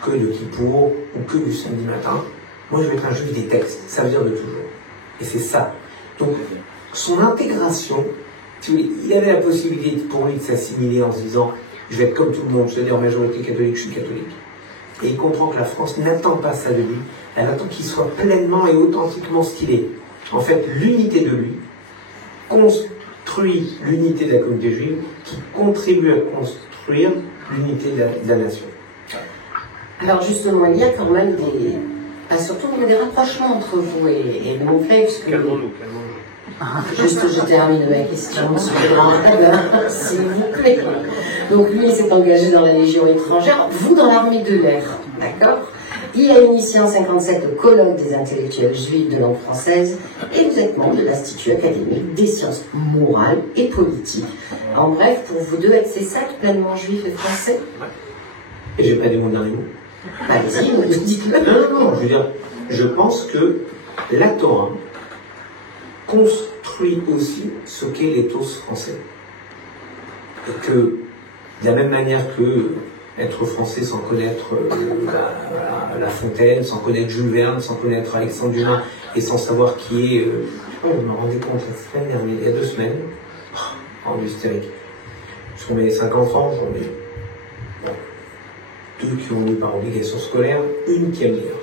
que de Kippour ou que du samedi matin, moi je vais être un juif des textes, ça veut dire de toujours. Et c'est ça. Donc, son intégration, il avait la possibilité pour lui de s'assimiler en se disant, je vais être comme tout le monde, c'est-à-dire en majorité catholique, je suis catholique. Et il comprend que la France n'attend pas ça de lui, elle attend qu'il soit pleinement et authentiquement ce qu'il est. En fait, l'unité de lui construit l'unité de la communauté juive qui contribue à construire l'unité de la nation. Alors justement, il y a quand même surtout des rapprochements entre vous et Monfleck, puisque... Calmons-nous. Juste, je termine ma question sur le grand tabac, s'il vous plaît. Donc lui, il s'est engagé dans la Légion étrangère, vous dans l'armée de l'air, d'accord? Il a initié en 1957 le colloque des intellectuels juifs de langue française et vous êtes membre de l'Institut académique des sciences morales et politiques. En bref, pour vous deux, être CESAC pleinement juif et français? Et j'ai pas dit mon dernier mot. Allez-y, dites-le. Non, je veux dire, je pense que la Torah construit aussi ce qu'est l'éthos français. Et que, de la même manière que être français sans connaître La Fontaine, sans connaître Jules Verne, sans connaître Alexandre Dumas, et sans savoir qui est... je me rendais compte la semaine dernière, il y a 2 semaines, rendu hystérique. Parce qu'on met les 5 enfants, j'en ai 2 qui ont mis par obligation scolaire, une qui aime lire.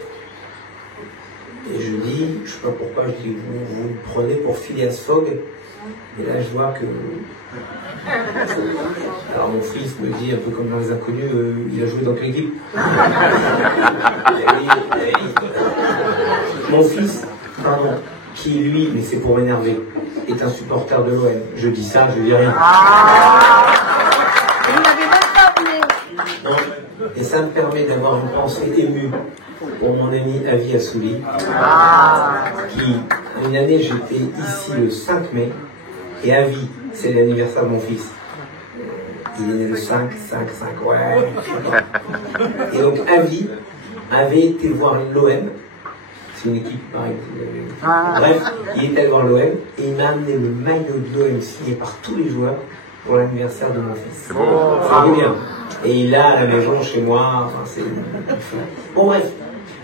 Et je dis, je ne sais pas pourquoi, je dis, vous le prenez pour Phileas Fogg. Et là, je vois que... Alors mon fils me dit, un peu comme dans Les Inconnus, il a joué dans quelle équipe? Mon fils, pardon, qui lui, mais c'est pour m'énerver, est un supporter de l'OM. Je dis ça, je dis rien. Et ça me permet d'avoir une pensée émue pour mon ami Avi Assouli, qui, une année, j'étais ici le 5 mai, et Avi, c'est l'anniversaire de mon fils. Il est né le 5, ouais. Et donc Avi avait été voir l'OM, c'est une équipe pareil, bref, il est allé voir l'OM, et il m'a amené le maillot de l'OM signé par tous les joueurs pour l'anniversaire de mon fils. C'est bien. Et il l'a à la maison, chez moi, enfin c'est... Bon bref,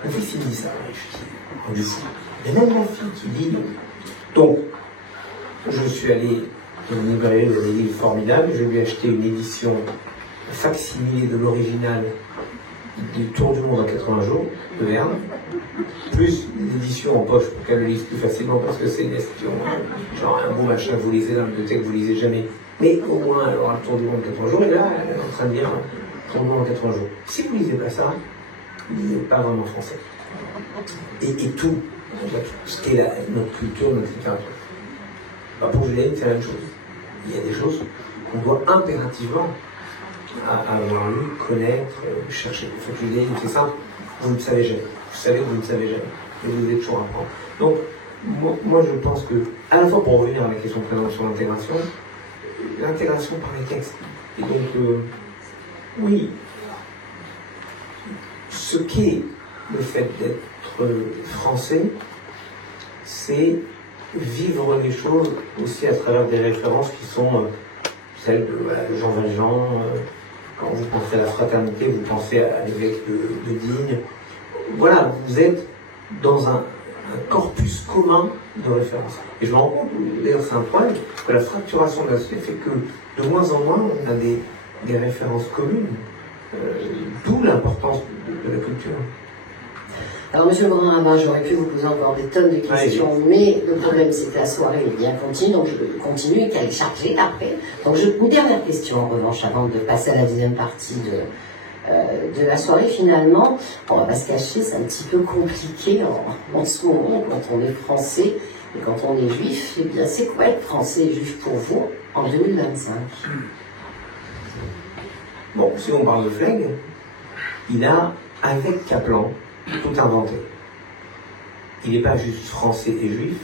mon fils il dit ça, je suis fou. Et même la fille qui dit... Donc, je suis allé dans une librairie, il y a des livres formidables, je lui ai acheté une édition facsimilée de l'original du Tour du Monde en 80 jours, de Verne, plus l'édition en poche pour qu'elle le lise plus facilement, parce que c'est une édition, genre un beau machin que vous lisez dans la bibliothèque, que vous lisez jamais. Mais au moins, elle aura le Tour du Monde en 80 jours, et là, elle est en train de lire le Tour du Monde en 80 jours. Si vous ne lisez pas ça, vous n'êtes pas vraiment français. Et tout, ce qu'est notre culture, notre littérature. Bah, pour Juliane, c'est la même chose. Il y a des choses qu'on doit impérativement avoir lu, connaître, chercher. En fait, Juliane, c'est simple, vous ne savez jamais. Vous savez que vous ne savez jamais. Et vous êtes toujours à apprendre. Donc, moi, je pense que, à la fois pour revenir à la question présente sur l'intégration par les textes. Et donc, oui, ce qu'est le fait d'être français, c'est vivre les choses aussi à travers des références qui sont celles de Jean Valjean. Quand vous pensez à la fraternité, vous pensez à l'évêque de Digne. Voilà, vous êtes dans un corpus commun de références. Et je me rends compte, d'ailleurs c'est un problème, que la fracturation de la société fait que de moins en moins on a des références communes, d'où l'importance de la culture. Alors, Monsieur Morin-Rabat, j'aurais pu vous poser encore des tonnes de questions, mais le problème, c'est que la soirée est bien continue, donc je continue et qu'elle est chargée après. Donc, une dernière question, en revanche, avant de passer à la deuxième partie de la soirée. Finalement, on va pas se cacher, c'est un petit peu compliqué en ce moment, quand on est français et quand on est juif. Eh bien, c'est quoi être français et juif pour vous en 2025? Bon, si on parle de Flegg, il a, avec Kaplan, tout inventé. Il n'est pas juste français et juif.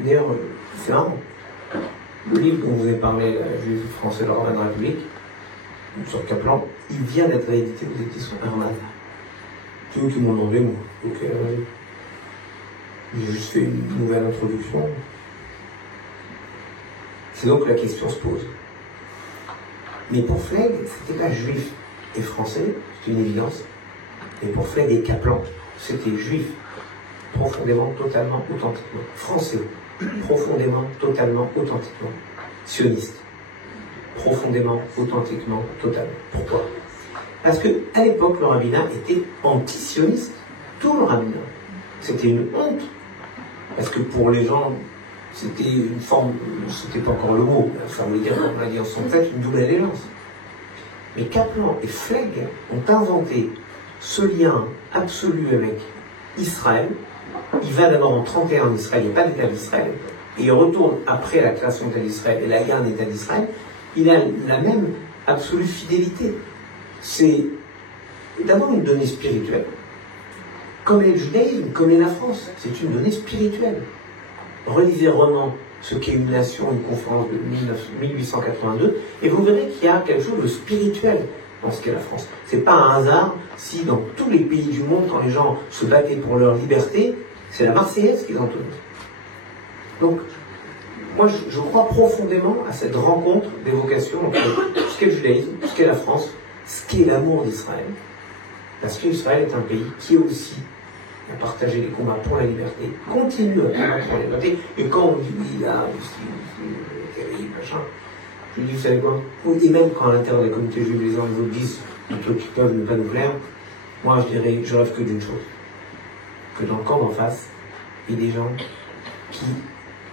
D'ailleurs, c'est marrant. Le livre dont vous avez parlé, Juif français de la Romaine République, sur Kaplan, il vient d'être réédité aux éditions Hermann. C'est eux qui m'ont demandé, moi. Donc, j'ai juste fait une nouvelle introduction. C'est donc que la question se pose. Mais pour Flegg, c'était pas juif et français, c'est une évidence. Et pour Flegg et Kaplan, c'était juif, profondément, totalement, authentiquement. Français, profondément, totalement, authentiquement. Sioniste, profondément, authentiquement, totalement. Pourquoi? Parce que à l'époque, le rabbinat était anti-sioniste. Tout le rabbinat. C'était une honte. Parce que pour les gens, c'était une forme, c'était pas encore le mot, ça voulait dire, comme on l'a dit en son tête, une double allégeance. Mais Kaplan et Flegg ont inventé ce lien absolu avec Israël. Il va d'abord en 31 en Israël, il n'y a pas d'État d'Israël, et il retourne après la création de l'État d'Israël et la guerre d'État d'Israël. Il a la même absolue fidélité. C'est d'abord une donnée spirituelle. Comme est le judaïsme, comme est la France, c'est une donnée spirituelle. Relisez Roman, ce qu'est une nation, une conférence de 1882, et vous verrez qu'il y a quelque chose de spirituel dans ce qu'est la France. C'est pas un hasard si dans tous les pays du monde, quand les gens se battaient pour leur liberté, c'est la Marseillaise qu'ils entonnent. Donc, moi je crois profondément à cette rencontre d'évocation entre ce qu'est le judaïsme, ce qu'est la France, ce qu'est l'amour d'Israël. Parce qu'Israël est un pays qui aussi a partagé les combats pour la liberté, continue à combattre pour la liberté, et quand on dit oui, là, c'est terrible, machin, je dis, vous savez quoi? Et même quand à l'intérieur de la communauté juive, les uns et les autres disent plutôt qu'ils peuvent ne pas nous plaire, moi je dirais, je rêve que d'une chose, que dans le camp d'en face, il y ait des gens qui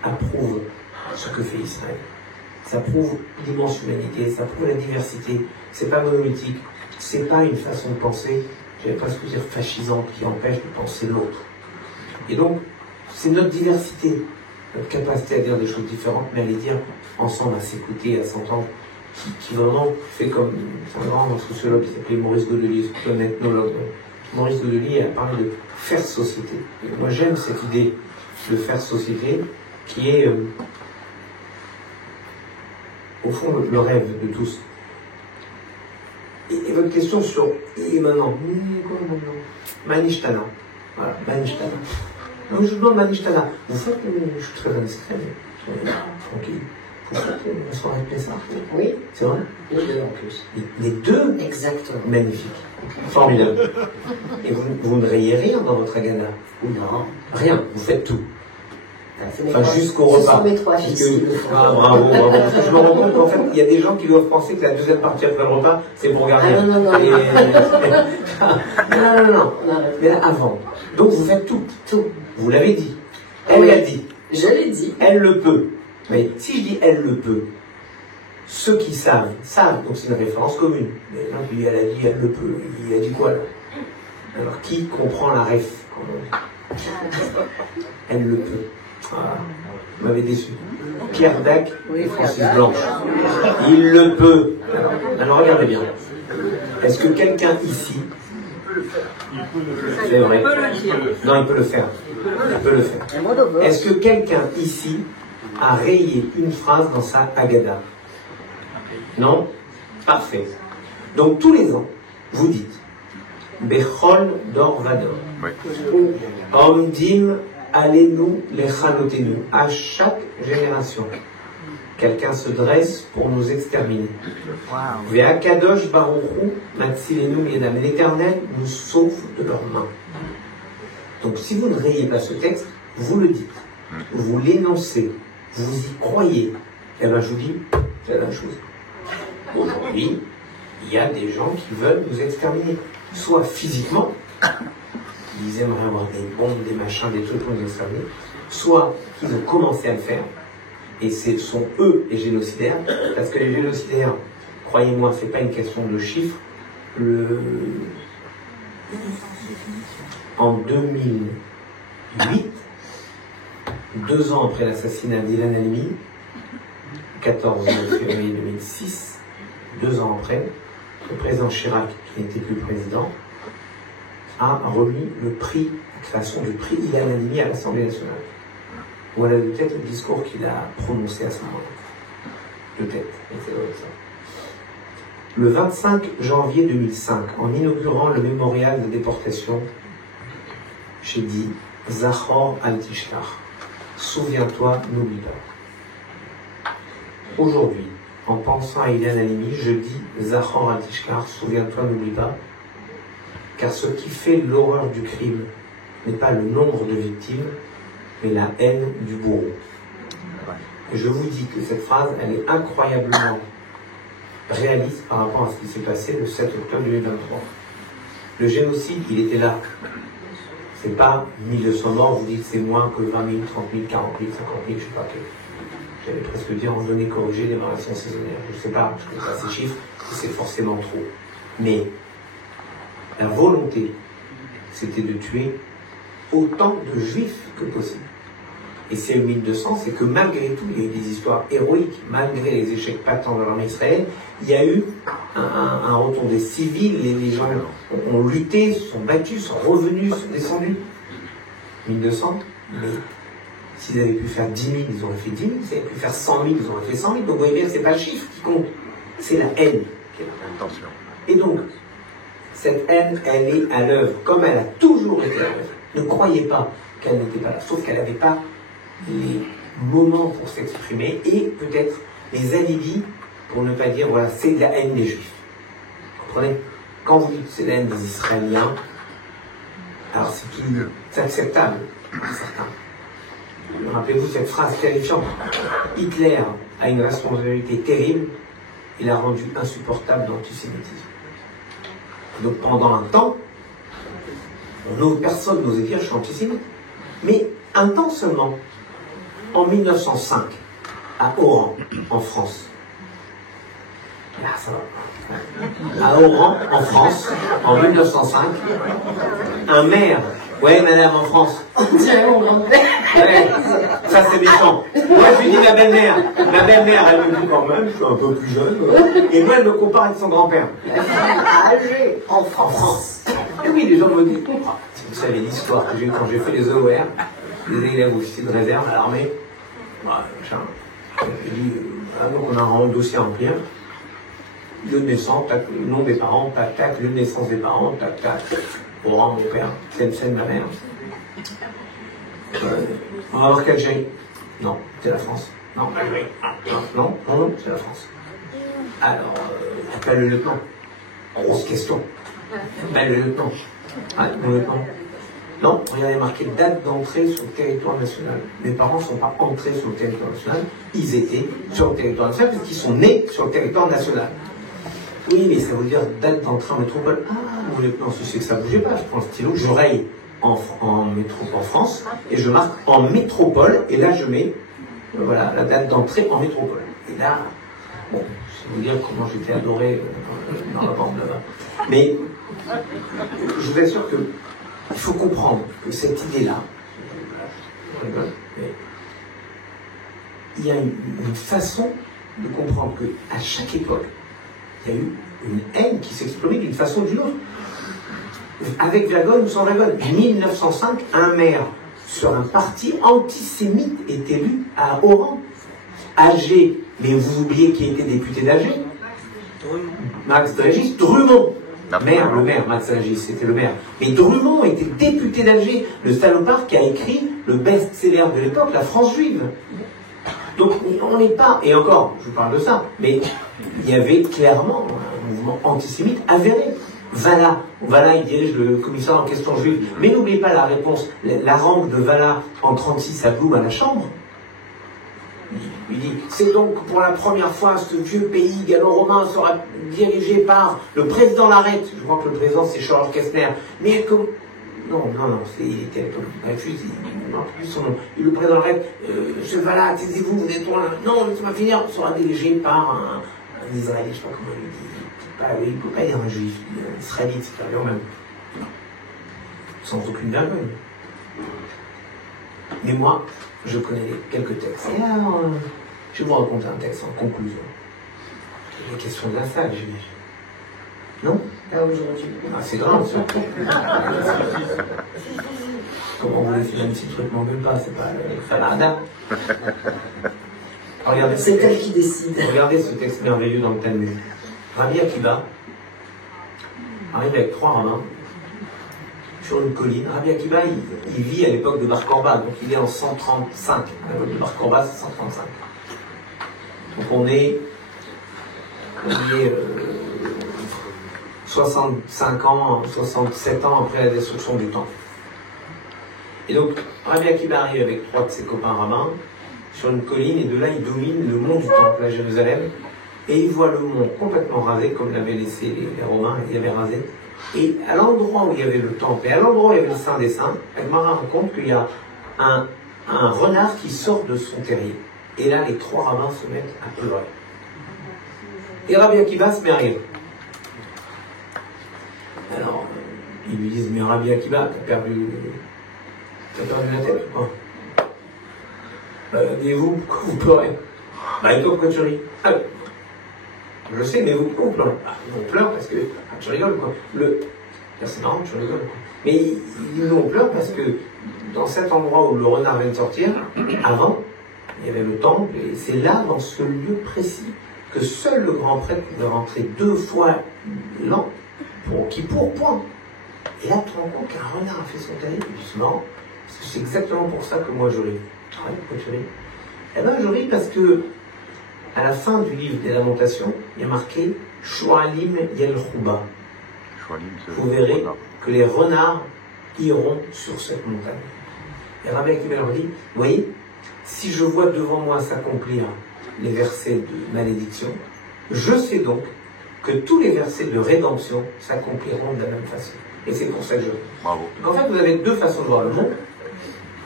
approuvent ce que fait Israël. Ça prouve l'immense humanité, ça prouve la diversité, c'est pas monolithique, c'est pas une façon de penser, j'allais presque dire fascisante, qui empêche de penser l'autre. Et donc, c'est notre diversité, notre capacité à dire des choses différentes, mais à les dire ensemble, à s'écouter, à s'entendre, qui vraiment fait comme un grand sociologue qui s'appelait Maurice Godelier, c'est un ethnologue. Maurice Godelier a parlé de faire société. Et moi, j'aime cette idée de faire société qui est, au fond, le rêve de tous. Et votre question sur et maintenant, Manishtana. Voilà, Manishtana. Non, je vous demande Manishtana. Vous faites, je suis très indiscret, mais tranquille. Vous faites la soirée de Pessah? Oui. C'est vrai? Les deux en plus. Les deux? Exactement. Magnifique. Formidable. Et vous ne rayez rien dans votre agenda? Non. Rien. Vous faites tout. Enfin, jusqu'au repas. Ce sont mes trois fils. Ah, bravo, bravo. Parce que je me rends compte qu'en fait, il y a des gens qui doivent penser que la deuxième partie après le repas, c'est pour regarder. Ah, non. Non. Mais là, avant. Donc, vous faites tout. Tout. Vous l'avez dit. Elle l'a dit. Je l'ai dit. Elle le peut. Mais si je dis elle le peut, ceux qui savent. Donc c'est une référence commune. Mais là, elle a dit elle le peut. Il a dit quoi, là? Alors, qui comprend la ref? comme on dit. Elle le peut. Voilà. Vous m'avez déçu. Pierre Dac et Francis Blanche. Il le peut. Alors regardez bien. Est-ce que quelqu'un ici... C'est vrai. Non, il peut le faire. Il peut le faire. Est-ce que quelqu'un ici a rayé une phrase dans sa Haggadah? Non? Parfait. Donc tous les ans, vous dites Bechol Dor Vador. Omdim Alenu Lechalotenu. À chaque génération, quelqu'un se dresse pour nous exterminer. Ve'akadosh Baruchu Matzilenu Yedam. L'Éternel nous sauve de leurs mains. Donc si vous ne rayez pas ce texte, vous le dites, vous l'énoncez, vous y croyez. Et bien je vous dis, c'est la même chose. Aujourd'hui, il y a des gens qui veulent nous exterminer, soit physiquement, ils aimeraient avoir des bombes, des machins, des trucs pour nous exterminer, soit qu'ils ont commencé à le faire, et ce sont eux les génocidaires, parce que les génocidaires, croyez-moi, ce n'est pas une question de chiffres. En 2008, 2 ans après l'assassinat d'Ilan Halimi, 14 février 2006, 2 ans après, le président Chirac, qui n'était plus président, a remis le prix, la création du prix Ilan Halimi à l'Assemblée nationale. Voilà de tête le discours qu'il a prononcé à ce moment-là. De tête, c'est vrai ça. Le 25 janvier 2005, en inaugurant le mémorial de déportation, j'ai dit Zachor al Tishkar, souviens-toi, n'oublie pas. Aujourd'hui, en pensant à Ilan Halimi, je dis Zachor al Tishkar, souviens-toi, n'oublie pas, car ce qui fait l'horreur du crime n'est pas le nombre de victimes, mais la haine du bourreau. Et je vous dis que cette phrase, elle est incroyablement réaliste par rapport à ce qui s'est passé le 7 octobre 2023. Le génocide, il était là. C'est pas 1200 morts, vous dites c'est moins que 20 000, 30 000, 40 000, 50 000, je sais pas. J'allais presque dire randonnée corrigée des variations saisonnières. Je sais pas, je ne connais pas ces chiffres, c'est forcément trop. Mais la volonté, c'était de tuer autant de juifs que possible. Et c'est le 1200, c'est que malgré tout, il y a eu des histoires héroïques, malgré les échecs patents de l'armée israélienne, il y a eu un retour des civils, les gens ont lutté, se sont battus, sont revenus, sont descendus. 1200, mais s'ils avaient pu faire 10 000, ils auraient fait 10 000, s'ils avaient pu faire 100 000, ils auraient fait 100 000. Donc vous voyez bien, c'est pas le chiffre qui compte, c'est la haine qui est l'intention. Et donc, cette haine, elle est à l'œuvre, comme elle a toujours été à l'œuvre. Ne croyez pas qu'elle n'était pas là, sauf qu'elle n'avait pas les moments pour s'exprimer et peut-être les alibis pour ne pas dire voilà, c'est de la haine des Juifs. Vous comprenez? Quand vous dites c'est de la haine des Israéliens, alors c'est plus acceptable pour certains. Rappelez-vous cette phrase terrifiante. Hitler a une responsabilité terrible, il a rendu insupportable l'antisémitisme. Donc pendant un temps, personne n'osait dire je suis antisémite. Mais un temps seulement, en 1905, à Oran, en France. Là, ça va. À Oran, en France, en 1905, un maire. Ouais, madame, en France. Tiens, mon grand-père. Ouais, ça c'est méchant. Moi, je lui dis la belle-mère. La belle-mère, elle me dit quand même, je suis un peu plus jeune. Et moi, elle me compare avec son grand-père. Âgé en France. Et oui, les gens me disent, vous savez l'histoire que j'ai eu quand j'ai fait les EOR, les élèves officiers de réserve à l'armée. Donc on a un dossier à remplir. Lieu de naissance, tac, le nom des parents, tac, tac, lieu de naissance des parents, tac, tac. Oran, mon père, Tlemcen, ma mère. On va voir qu'Algérie. Non, c'est la France. Non, Algérie. Non, c'est la France. Alors, appelle le lieutenant. Grosse question. Appelle le lieutenant. Ah, mon lieutenant. Non, regardez marqué date d'entrée sur le territoire national. Mes parents ne sont pas entrés sur le territoire national, ils étaient sur le territoire national parce qu'ils sont nés sur le territoire national. Oui, mais ça veut dire date d'entrée en métropole. Ah, mon lieutenant, si c'est que ça ne bougeait pas, je prends le stylo, je raye en France et je marque en métropole et là je mets voilà, la date d'entrée en métropole. Et là, bon, je vais vous dire comment j'étais adoré dans la bande là-bas. Mais je vous assure que il faut comprendre que cette idée-là, il y a une façon de comprendre qu'à chaque époque, il y a eu une haine qui s'exprimait d'une façon ou d'une autre. Avec Vlagon ou sans Vlagon. En 1905, un maire sur un parti antisémite est élu à Oran. Agé, mais vous oubliez qui était député d'Agé? Max Dragis, Drummond. Le maire, Max Dragis, c'était le maire. Mais Drummond était député d'Alger, le salopard qui a écrit le best-seller de l'époque, La France juive. Donc on n'est pas, et encore, je vous parle de ça, mais il y avait clairement un mouvement antisémite avéré. Vala, il dirige le commissariat en question juive, mais n'oubliez pas la réponse, la rangue de Vala en 1936 à Blum à la Chambre. Il dit, c'est donc pour la première fois ce vieux pays gallo-romain sera dirigé par le président Larrette. Je crois que le président c'est Charles Kestner. Mais comme... Non, il était son nom. Le président Larrette, ce Vala, taisez-vous, vous êtes loin. Non, laissez-moi finir, sera dirigé par un Israélien, je sais pas comment il dit. Il ne peut pas dire un juif, un israélite, c'est pas même. Sans aucune vergogne. Mais moi, je connais quelques textes. Et alors, je vais vous raconter un texte en conclusion. Les questions de la salle, j'imagine. Non? Pas aujourd'hui. Ah, c'est grave, ça. Comment vous voulez faire un petit truc, m'engueule pas, c'est pas Falada. Regardez, c'est elle qui décide. Regardez ce texte merveilleux dans le Talmud. Rabbi Akiva arrive avec 3 rabbins sur une colline. Rabbi Akiva, il vit à l'époque de Bar Korba, donc il est en 135. À l'époque de Bar Korba, c'est 135. Donc on est 65 ans, 67 ans après la destruction du temple. Et donc, Rabbi Akiva arrive avec 3 de ses copains rabbins sur une colline, et de là, il domine le mont du temple à Jérusalem, et il voit le mont complètement rasé, comme l'avaient laissé les Romains, ils avaient rasé. Et à l'endroit où il y avait le temple, et à l'endroit où il y avait le Saint des Saints, Agmara raconte qu'il y a un renard qui sort de son terrier. Et là, les 3 rabbins se mettent à pleurer. Et Rabbi Akiva se met à rire. Alors, ils lui disent, mais Rabbi Akiva, t'as perdu la tête ou pas? Dites-vous, pourquoi vous pleurez? Et toi, pourquoi tu ris? Je sais, mais vous, pourquoi vous pleurez? On pleure parce que... tu rigoles, quoi. C'est marrant, tu rigoles, quoi. Mais on pleure parce que dans cet endroit où le renard vient de sortir, avant, il y avait le temple, et c'est là, dans ce lieu précis, que seul le grand prêtre pouvait rentrer 2 fois l'an pour Kippour, point. Et là, tu te rends compte qu'un renard a fait son taille, et puis c'est marrant, parce que c'est exactement pour ça que moi je ris. Pourquoi tu ris? Eh bien, je ris parce que, à la fin du livre des Lamentations, il y a marqué Shoalim Yel Chouba. Vous verrez que les renards iront sur cette montagne. Et Rabbi Akiva leur dit, vous voyez, si je vois devant moi s'accomplir les versets de malédiction, je sais donc que tous les versets de rédemption s'accompliront de la même façon. Et c'est pour ça que je ris. Bravo. Donc en fait, vous avez 2 façons de voir le monde,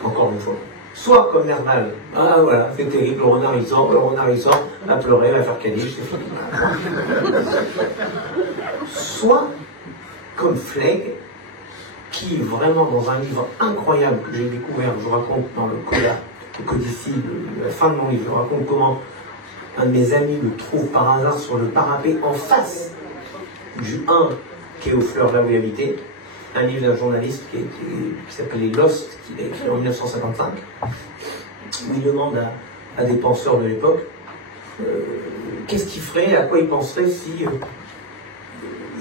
encore une fois. Soit comme Nerval, voilà, c'est terrible, le renard il sort, va pleurer, va faire Kaddish, c'est fini. Soit comme Flegg, qui vraiment dans un livre incroyable que j'ai découvert, je raconte dans le codicie, la fin de mon livre, je raconte comment un de mes amis le trouve par hasard sur le parapet en face du 1 qui est aux fleurs là où il habitait, un livre d'un journaliste qui s'appelait Lost, qu'il a écrit en 1955, où il demande à des penseurs de l'époque qu'est-ce qu'il ferait, à quoi il penserait si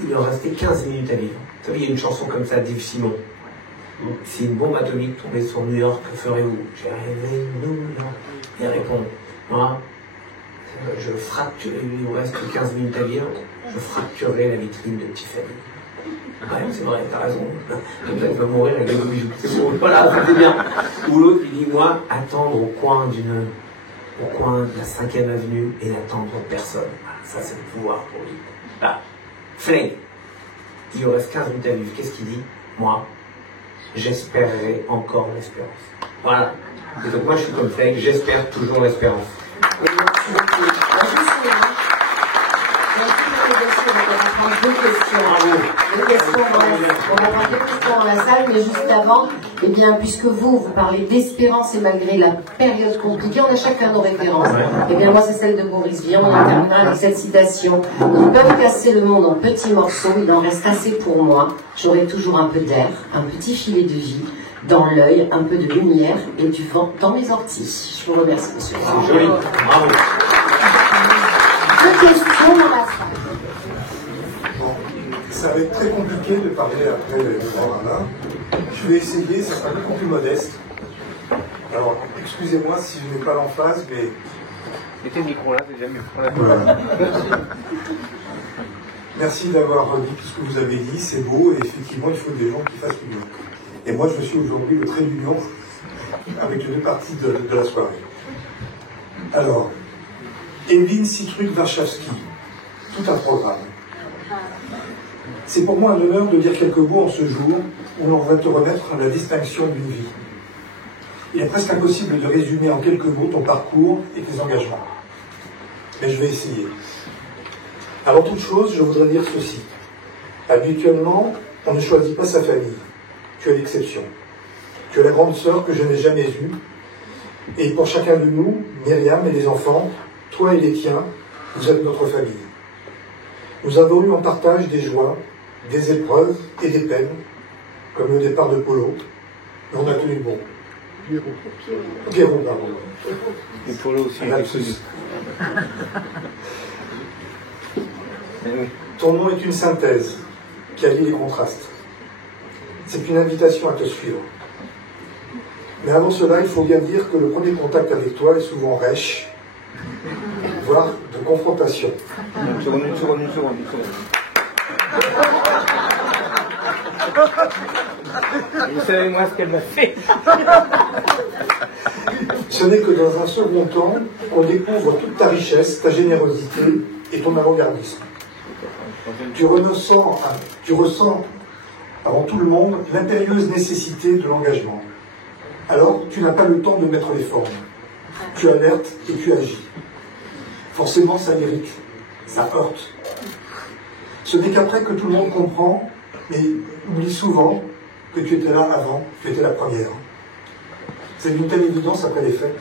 il leur restait 15 minutes à vivre. Vous savez, il y a une chanson comme ça d'Yves Simon. Si une bombe atomique tombait sur New York, que ferez-vous? J'ai rêvé New York. Il répond, moi, je fracturerai, il vous reste 15 minutes à vivre, je fracturerai la vitrine de Tiffany. Ouais, c'est vrai, t'as raison. Comme ça, tu vas mourir avec des bijoux. C'est bon, voilà, ça fait bien. Ou l'autre, il dit, moi, attendre au coin de la 5e avenue et n'attendre personne. Voilà, ça, c'est le pouvoir pour lui. Bah, Flegg, il lui reste 15 minutes à vivre. Qu'est-ce qu'il dit? Moi, j'espérerai encore l'espérance. Voilà. Et donc, moi, je suis comme Flegg, j'espère toujours l'espérance. Deux questions dans la salle, mais juste avant, eh bien, puisque vous parlez d'espérance et malgré la période compliquée, on a chacun nos références. Eh bien, moi, c'est celle de Boris Vian. On terminera avec cette citation. Ils peuvent casser le monde en petits morceaux, il en reste assez pour moi. J'aurai toujours un peu d'air, un petit filet de vie, dans l'œil, un peu de lumière et du vent dans mes orties. Je vous remercie, monsieur. C'est joli. Bravo. Deux questions dans la salle. Ça va être très compliqué de parler après le grand Alain. Je vais essayer, ça sera beaucoup plus modeste. Alors, excusez-moi si je n'ai pas l'emphase, mais... Mettez le micro là, c'est déjà mieux. Voilà. Merci d'avoir redit tout ce que vous avez dit, c'est beau, et effectivement, il faut des gens qui fassent l'union. Et moi, je suis aujourd'hui le trait d'union avec les deux parties de la soirée. Alors, Ewin Citruk-Warszawski, tout un programme. C'est pour moi un honneur de dire quelques mots en ce jour où l'on va te remettre la distinction d'une vie. Il est presque impossible de résumer en quelques mots ton parcours et tes engagements. Mais je vais essayer. Avant toute chose, je voudrais dire ceci. Habituellement, on ne choisit pas sa famille. Tu es l'exception. Tu es la grande sœur que je n'ai jamais eue. Et pour chacun de nous, Myriam et les enfants, toi et les tiens, vous êtes notre famille. Nous avons eu en partage des joies, des épreuves et des peines, comme le départ de Polo, mais on a tenu bon. Pierrot, pardon. Et Polo aussi. Ton nom est une synthèse qui allie les contrastes. C'est une invitation à te suivre. Mais avant cela, il faut bien dire que le premier contact avec toi est souvent rêche, voire de confrontation. Une seconde. Vous savez moi ce qu'elle m'a fait. Ce n'est que dans un second temps qu'on découvre toute ta richesse, ta générosité et ton avant-gardisme. Tu ressens avant tout le monde l'impérieuse nécessité de l'engagement. Alors, tu n'as pas le temps de mettre les formes. Tu alertes et tu agis. Forcément, ça irrite, ça heurte. Ce n'est qu'après que tout le monde comprend, mais oublie souvent que tu étais là avant, tu étais la première. C'est d'une telle évidence après les faits.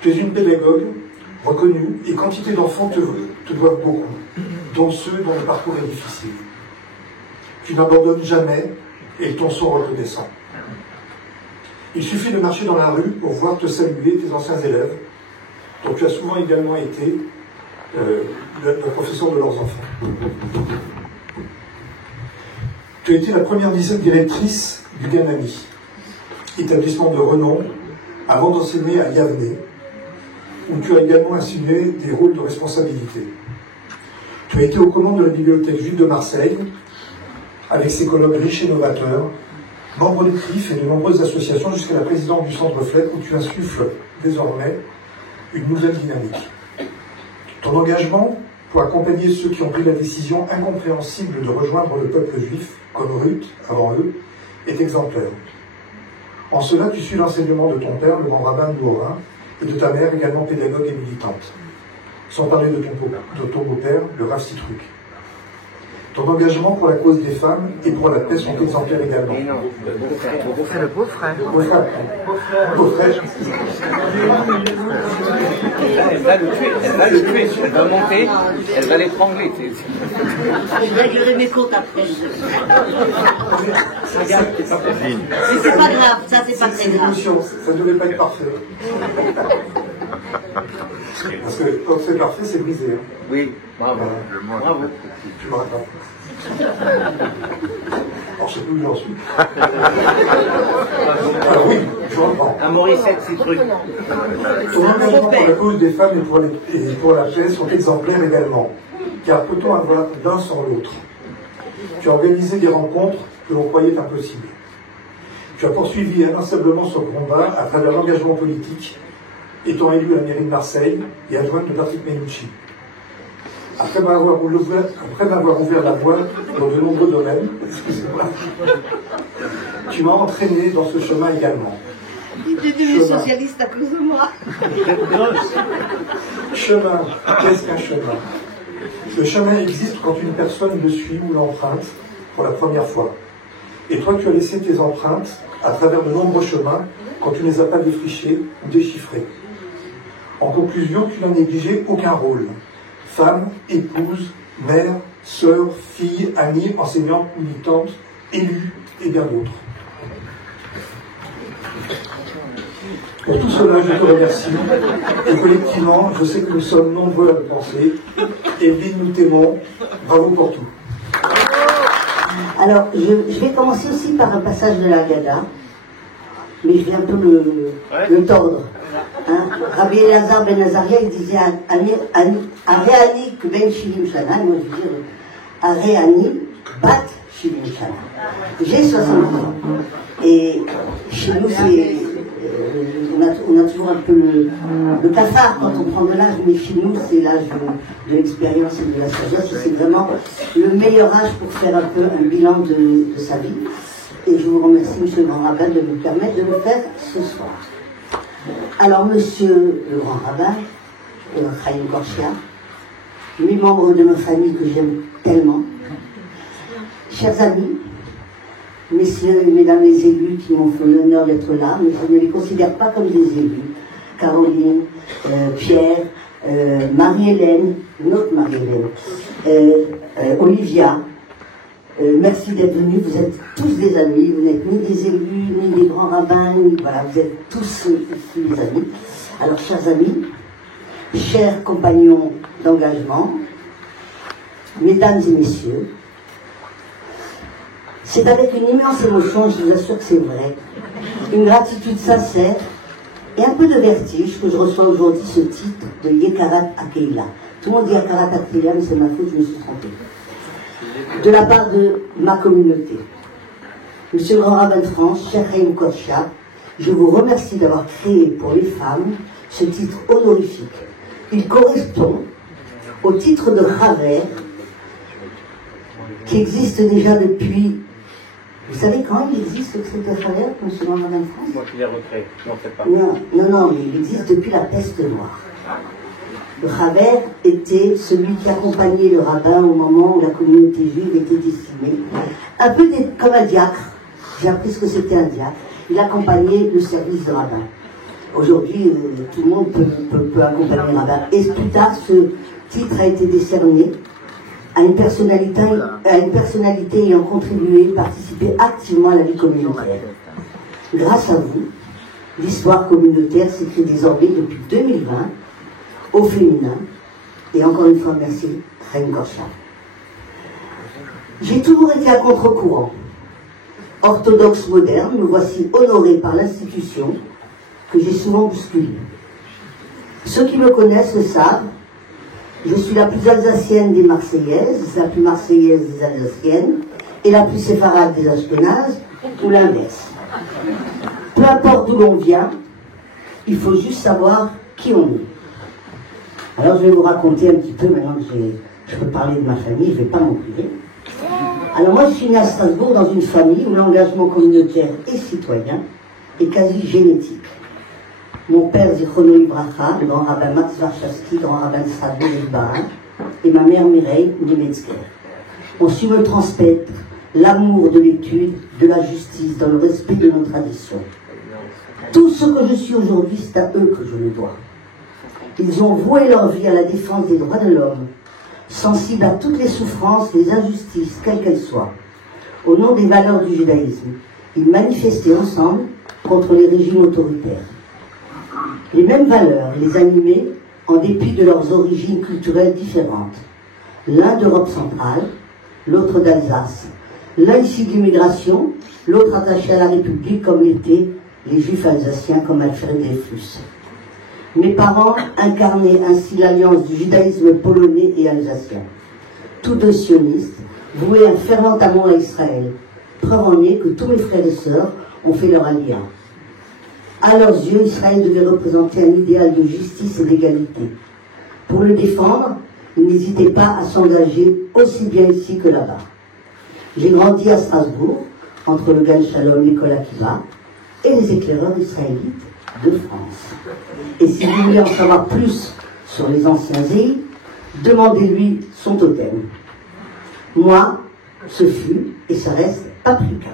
Tu es une pédagogue reconnue et quantité d'enfants te doivent beaucoup, dont ceux dont le parcours est difficile. Tu n'abandonnes jamais et ils t'en sont reconnaissants. Il suffit de marcher dans la rue pour voir te saluer tes anciens élèves, dont tu as souvent également été le professeur de leurs enfants. Tu as été la première directrice du Ganami, établissement de renom, avant d'enseigner à Yavne, où tu as également assumé des rôles de responsabilité. Tu as été aux commandes de la Bibliothèque juive de Marseille, avec ses colloques riches et novateurs, membre de CRIF et de nombreuses associations jusqu'à la présidente du Centre Fleck, où tu insuffles désormais une nouvelle dynamique. Ton engagement pour accompagner ceux qui ont pris la décision incompréhensible de rejoindre le peuple juif, comme Ruth, avant eux, est exemplaire. En cela, tu suis l'enseignement de ton père, le grand rabbin de Louvain, et de ta mère, également pédagogue et militante. Sans parler de ton beau-père, le Rav Citruk. Ton engagement pour la cause des femmes et pour la paix sont exemplaires également. C'est le beau-frère. Beau-frère. Beau-frère. Elle va le tuer, elle va monter, elle va l'étrangler. Je réglerai mes comptes après. Regarde, c'est pas grave, ça c'est pas très grave. Ça ne devait pas être parfait. Parce que quand c'est parfait, c'est brisé. Hein. Oui, bravo. Bravo. Tu me rattrapes. Alors, je sais plus où j'en suis. Alors oui, je reprends. Un Morissette, c'est truc. Ton engagement pour la cause des femmes et pour la paix sont exemplaires également. Car peut-on avoir l'un sans l'autre? Tu as organisé des rencontres que l'on croyait impossibles. Tu as poursuivi inlassablement ce combat à travers l'engagement politique, étant élu à la mairie de Marseille et adjointe de Patrick Menucci. Après m'avoir ouvert la voie dans de nombreux domaines, excusez-moi, tu m'as entraîné dans ce chemin également. Il est devenu socialiste à cause de moi. Chemin, qu'est-ce qu'un chemin? Le chemin existe quand une personne le suit ou l'emprunte pour la première fois. Et toi, tu as laissé tes empreintes à travers de nombreux chemins quand tu ne les as pas défrichés ou déchiffrés. En conclusion, tu n'as négligé aucun rôle. Femme, épouse, mère, sœur, fille, amie, enseignante, militante, élue et bien d'autres. Pour tout cela, je te remercie. Et collectivement, je sais que nous sommes nombreux à le penser. Evelyne, nous t'aimons. Bravo pour tout. Alors, je vais commencer aussi par un passage de la Haggadah, mais je vais un peu le tordre. Hein? Rabbi Elazar ben Azaria, il disait Areani ben Shilim Shana, moi je veux dire Areani bat Shilim Shana. J'ai 70 ans. Et chez nous, on a toujours un peu le cafard quand on prend de l'âge, mais chez nous, c'est l'âge de l'expérience et de la sagesse. C'est vraiment le meilleur âge pour faire un peu un bilan de sa vie. Et je vous remercie, monsieur le grand rabbin, de me permettre de le faire ce soir. Alors, monsieur le grand rabbin, Chaim Korshia, 8 membres de ma famille que j'aime tellement, chers amis, messieurs et mesdames les élus qui m'ont fait l'honneur d'être là, mais je ne les considère pas comme des élus. Caroline, Pierre, Marie-Hélène, notre Marie-Hélène, Olivia, merci d'être venus, vous êtes tous des amis, vous n'êtes ni des élus, ni des grands rabbins, voilà, vous êtes tous des amis. Alors, chers amis, chers compagnons d'engagement, mesdames et messieurs, c'est avec une immense émotion, je vous assure que c'est vrai, une gratitude sincère et un peu de vertige que je reçois aujourd'hui ce titre de Yekarat Akeila. Tout le monde dit Yekarat Akeila, mais c'est ma faute, je me suis trompée. De la part de ma communauté. Monsieur le grand rabbin de France, cher Chaim Korshia, je vous remercie d'avoir créé pour les femmes ce titre honorifique. Il correspond au titre de Chaver qui existe déjà depuis... Vous savez quand il existe ce titre de Chaver, monsieur le grand rabbin de France? Moi qui l'ai recréé, je n'en sais pas. Non, mais il existe depuis la peste noire. Le Chaver était celui qui accompagnait le rabbin au moment où la communauté juive était décimée. Un peu comme un diacre. J'ai appris ce que c'était un diacre. Il accompagnait le service de rabbin. Aujourd'hui, tout le monde peut accompagner le rabbin. Et plus tard, ce titre a été décerné à une personnalité ayant contribué, participé activement à la vie communautaire. Grâce à vous, l'histoire communautaire s'écrit désormais depuis 2020 au féminin, et encore une fois merci, Chaim Korshia. J'ai toujours été à contre-courant. Orthodoxe moderne, me voici honoré par l'institution que j'ai souvent bousculée. Ceux qui me connaissent le savent, je suis la plus alsacienne des Marseillaises, la plus marseillaise des Alsaciennes, et la plus séfarade des Ashkénazes, ou l'inverse. Peu importe d'où l'on vient, il faut juste savoir qui on est. Alors je vais vous raconter un petit peu, maintenant que je peux parler de ma famille, je ne vais pas m'en priver. Alors moi je suis née à Strasbourg dans une famille où l'engagement communautaire et citoyen est quasi génétique. Mon père, Zichrono Livracha, le grand rabbin Max Warszawski, grand rabbin de Strasbourg et de Bâle, et ma mère Mireille Nemetzger, ont su me transmettre l'amour de l'étude, de la justice, dans le respect de nos traditions. Tout ce que je suis aujourd'hui, c'est à eux que je le dois. Ils ont voué leur vie à la défense des droits de l'homme, sensibles à toutes les souffrances, les injustices, quelles qu'elles soient. Au nom des valeurs du judaïsme, ils manifestaient ensemble contre les régimes autoritaires. Les mêmes valeurs les animaient en dépit de leurs origines culturelles différentes. L'un d'Europe centrale, l'autre d'Alsace. L'un issu de l'immigration, l'autre attaché à la République comme l'étaient les juifs alsaciens comme Alfred Dreyfus. Mes parents incarnaient ainsi l'alliance du judaïsme polonais et alsacien. Tous deux sionistes, voués un fervent amour à Israël. Preuve en est que tous mes frères et sœurs ont fait leur alliance. À leurs yeux, Israël devait représenter un idéal de justice et d'égalité. Pour le défendre, ils n'hésitaient pas à s'engager aussi bien ici que là-bas. J'ai grandi à Strasbourg, entre le Gan Shalom, l'école Akiva, et les éclaireurs israélites de France. Et si vous voulez en savoir plus sur les anciens Zéhi, Demandez-lui son totem. Moi, ce fut, et ça reste, Paprika.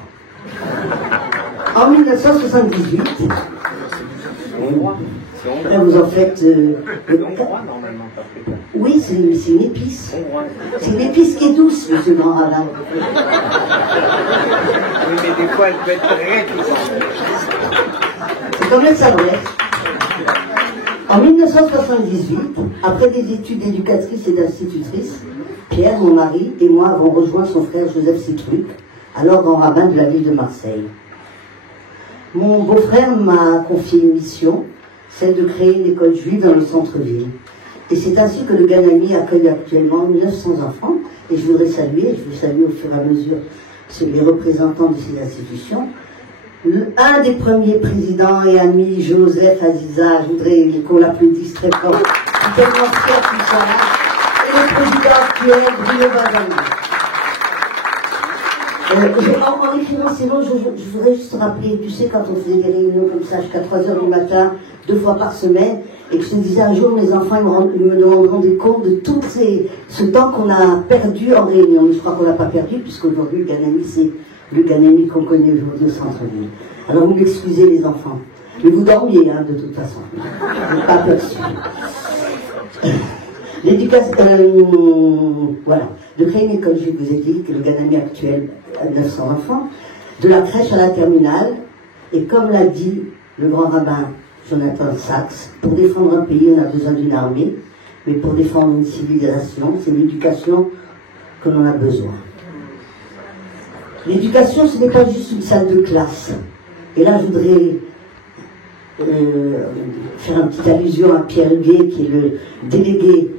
En 1978, là vous en faites... oui, c'est une épice. C'est une épice qui est douce, monsieur Grand Rabbin. Oui, mais des fois, elle peut être très puissante. C'est comme le sablé. En 1978, après des études d'éducatrice et d'institutrice, Pierre, mon mari, et moi avons rejoint son frère Joseph Citruc, alors grand rabbin de la ville de Marseille. Mon beau-frère m'a confié une mission, celle de créer une école juive dans le centre-ville. Et c'est ainsi que le Ganami accueille actuellement 900 enfants, et je voudrais saluer, je vous salue au fur et à mesure les représentants de ces institutions. Un des premiers présidents et amis, Joseph Aziza, je voudrais qu'on l'applaudisse très fort, je suis tellement fier qu'il soit là, et le président actuel, Bruno Bazani. En écrivant ces mots, je voudrais juste rappeler, tu sais, quand on faisait des réunions comme ça jusqu'à 3h du matin, 2 fois par semaine, et que je te disais un jour, mes enfants, ils me demanderont des comptes de tout ce temps qu'on a perdu en réunion. Mais je crois qu'on l'a pas perdu, puisqu'aujourd'hui, le Ganami, c'est le Ganami qu'on connaît aujourd'hui au centre-ville. Alors vous m'excusez, les enfants. Mais vous dormiez, hein, de toute façon. Je n'ai pas aperçu. L'éducation, voilà. De créer une école, je vous ai dit que le Ganami actuel a 900 enfants, de la crèche à la terminale, et comme l'a dit le grand rabbin Jonathan Sachs, pour défendre un pays, on a besoin d'une armée, mais pour défendre une civilisation, c'est l'éducation que l'on a besoin. L'éducation, ce n'est pas juste une salle de classe. Et là, je voudrais faire une petite allusion à Pierre Huguet, qui est le délégué,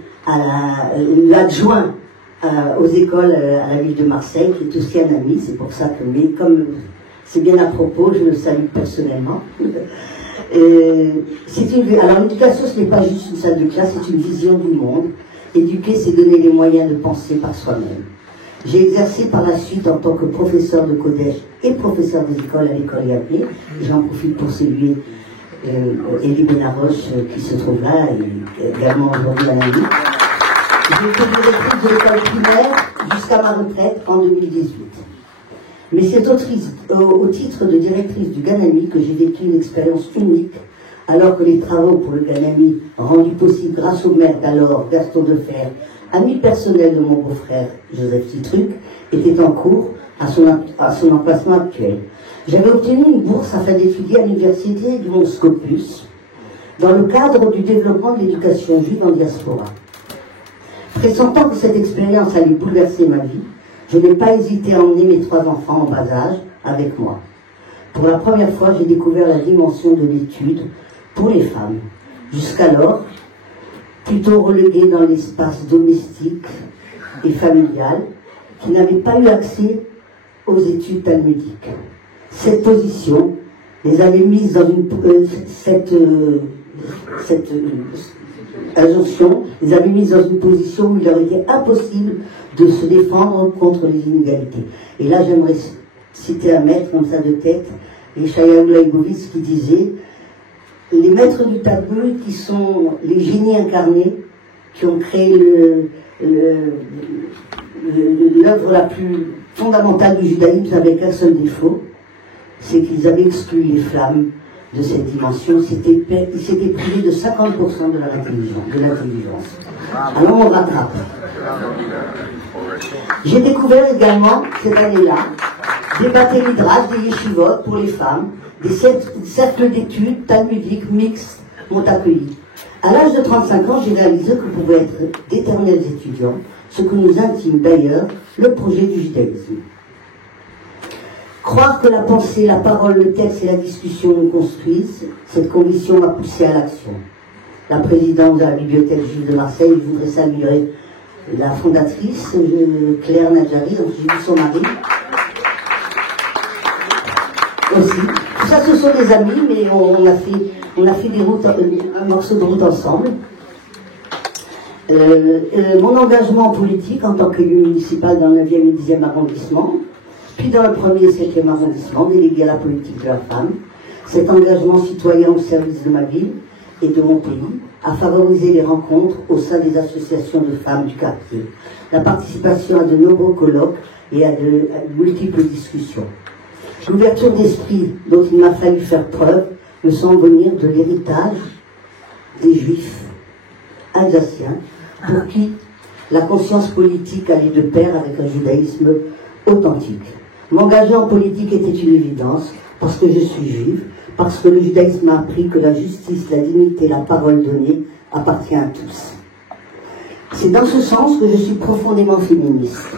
l'adjoint aux écoles à la ville de Marseille, qui est aussi un ami, c'est pour ça que, mais comme c'est bien à propos, je le salue personnellement. Alors l'éducation, ce n'est pas juste une salle de classe, c'est une vision du monde. Éduquer, c'est donner les moyens de penser par soi-même. J'ai exercé par la suite en tant que professeur de collège et professeur des écoles à l'école Yablé. J'en profite pour saluer Élie Benaroche qui se trouve là, et également aujourd'hui à la vie. J'ai été directrice de l'école primaire jusqu'à ma retraite en 2018. Mais c'est au titre de directrice du Ganami que j'ai vécu une expérience unique, alors que les travaux pour le Ganami, rendus possibles grâce au maire d'alors, Gaston Defer, ami personnel de mon beau-frère Joseph Citruc, étaient en cours à son emplacement actuel. J'avais obtenu une bourse afin d'étudier à l'université du Mont Scopus, dans le cadre du développement de l'éducation juive en diaspora. Pressentant que cette expérience allait bouleverser ma vie, je n'ai pas hésité à emmener mes 3 enfants en bas âge avec moi. Pour la première fois, j'ai découvert la dimension de l'étude pour les femmes. Jusqu'alors, plutôt reléguées dans l'espace domestique et familial, qui n'avaient pas eu accès aux études talmudiques. Cette position les avait mises dans une... injonction les avait mises dans une position où il leur était impossible de se défendre contre les inégalités. Et là, j'aimerais citer un maître comme ça de tête, Yeshayahu Leibovitz, qui disait: les maîtres du Talmud, qui sont les génies incarnés, qui ont créé l'œuvre la plus fondamentale du judaïsme avec un seul défaut, c'est qu'ils avaient exclu les flammes de cette dimension. Ils s'étaient privés de 50% de leur intelligence. Alors on rattrape. J'ai découvert également, cette année-là, des bâtés midrash, des yeshivot pour les femmes, des cercles d'études talmudiques mixtes m'ont accueilli. À l'âge de 35 ans, j'ai réalisé que nous pouvions être d'éternels étudiants, ce que nous intime d'ailleurs le projet du judaïsme. Croire que la pensée, la parole, le texte et la discussion nous construisent, cette conviction m'a poussé à l'action. La présidente de la bibliothèque juive de Marseille, je voudrais saluer la fondatrice, Claire Nadjari, donc j'ai vu son mari. Aussi. Tout ça, ce sont des amis, mais on a fait des routes, un morceau de route ensemble. Mon engagement politique en tant qu'élu municipal dans le 9e et 10e arrondissement, puis dans le 1er et 7e arrondissement, délégué à la politique de la femme, cet engagement citoyen au service de ma ville et de mon pays, à favoriser les rencontres au sein des associations de femmes du quartier, la participation à de nombreux colloques et à de multiples discussions. L'ouverture d'esprit dont il m'a fallu faire preuve me semble venir de l'héritage des Juifs alsaciens, pour qui la conscience politique allait de pair avec un judaïsme authentique. M'engager en politique était une évidence, parce que je suis juive, parce que le judaïsme m'a appris que la justice, la dignité, la parole donnée appartient à tous. C'est dans ce sens que je suis profondément féministe.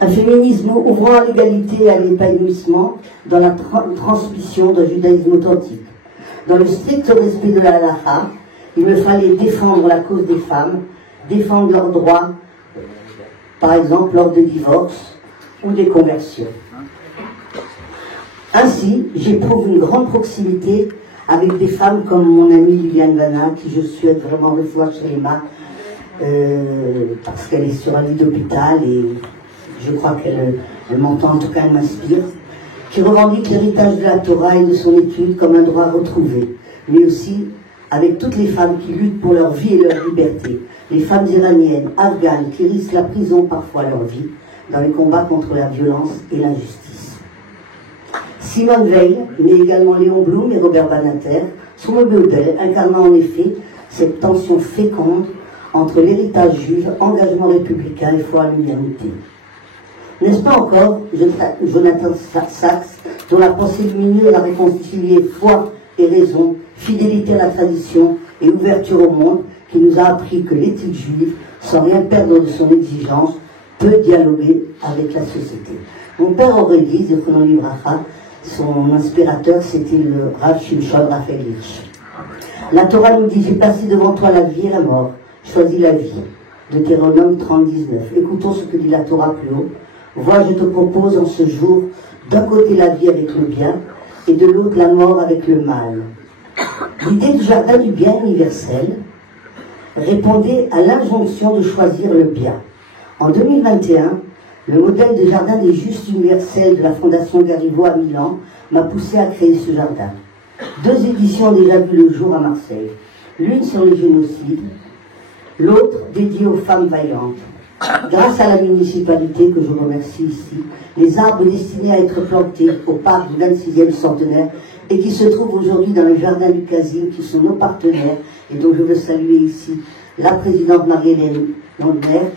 Un féminisme ouvrant à l'égalité et à l'épanouissement dans la transmission d'un judaïsme authentique. Dans le strict respect de la halakha, il me fallait défendre la cause des femmes, défendre leurs droits, par exemple lors des divorces ou des conversions. Ainsi, j'éprouve une grande proximité avec des femmes comme mon amie Liliane Vanna, qui je souhaite vraiment revoir chez Emma, parce qu'elle est sur un lit d'hôpital et je crois qu'elle m'entend, en tout cas elle m'inspire, qui revendique l'héritage de la Torah et de son étude comme un droit retrouvé, mais aussi avec toutes les femmes qui luttent pour leur vie et leur liberté, les femmes iraniennes, afghanes, qui risquent la prison parfois leur vie, dans les combats contre la violence et l'injustice. Simone Veil, mais également Léon Blum et Robert Badinter, sont mes modèles, incarnant en effet cette tension féconde entre l'héritage juif, engagement républicain et foi à l'humanité. N'est-ce pas encore Jonathan Sachs, dont la pensée lumineuse a réconcilié foi et raison, fidélité à la tradition et ouverture au monde, qui nous a appris que l'éthique juive, sans rien perdre de son exigence, peut dialoguer avec la société. Mon père aurait dit, Zichrono Livracha, son inspirateur, c'était le Rav Shimshon Raphaël Hirsch. La Torah nous dit, j'ai passé devant toi la vie et la mort, choisis la vie. Deutéronome 30-19. Écoutons ce que dit la Torah plus haut. Vois, je te propose en ce jour, d'un côté la vie avec le bien, et de l'autre la mort avec le mal. L'idée du jardin du bien universel répondait à l'injonction de choisir le bien. En 2021, le modèle de jardin des justes universels de la Fondation Gariveau à Milan m'a poussé à créer ce jardin. 2 éditions ont déjà vu le jour à Marseille. L'une sur les génocides, l'autre dédiée aux femmes vaillantes. Grâce à la municipalité, que je remercie ici, les arbres destinés à être plantés au parc du 26e centenaire et qui se trouvent aujourd'hui dans le jardin du Casim, qui sont nos partenaires, et dont je veux saluer ici la présidente Marie-Hélène Landner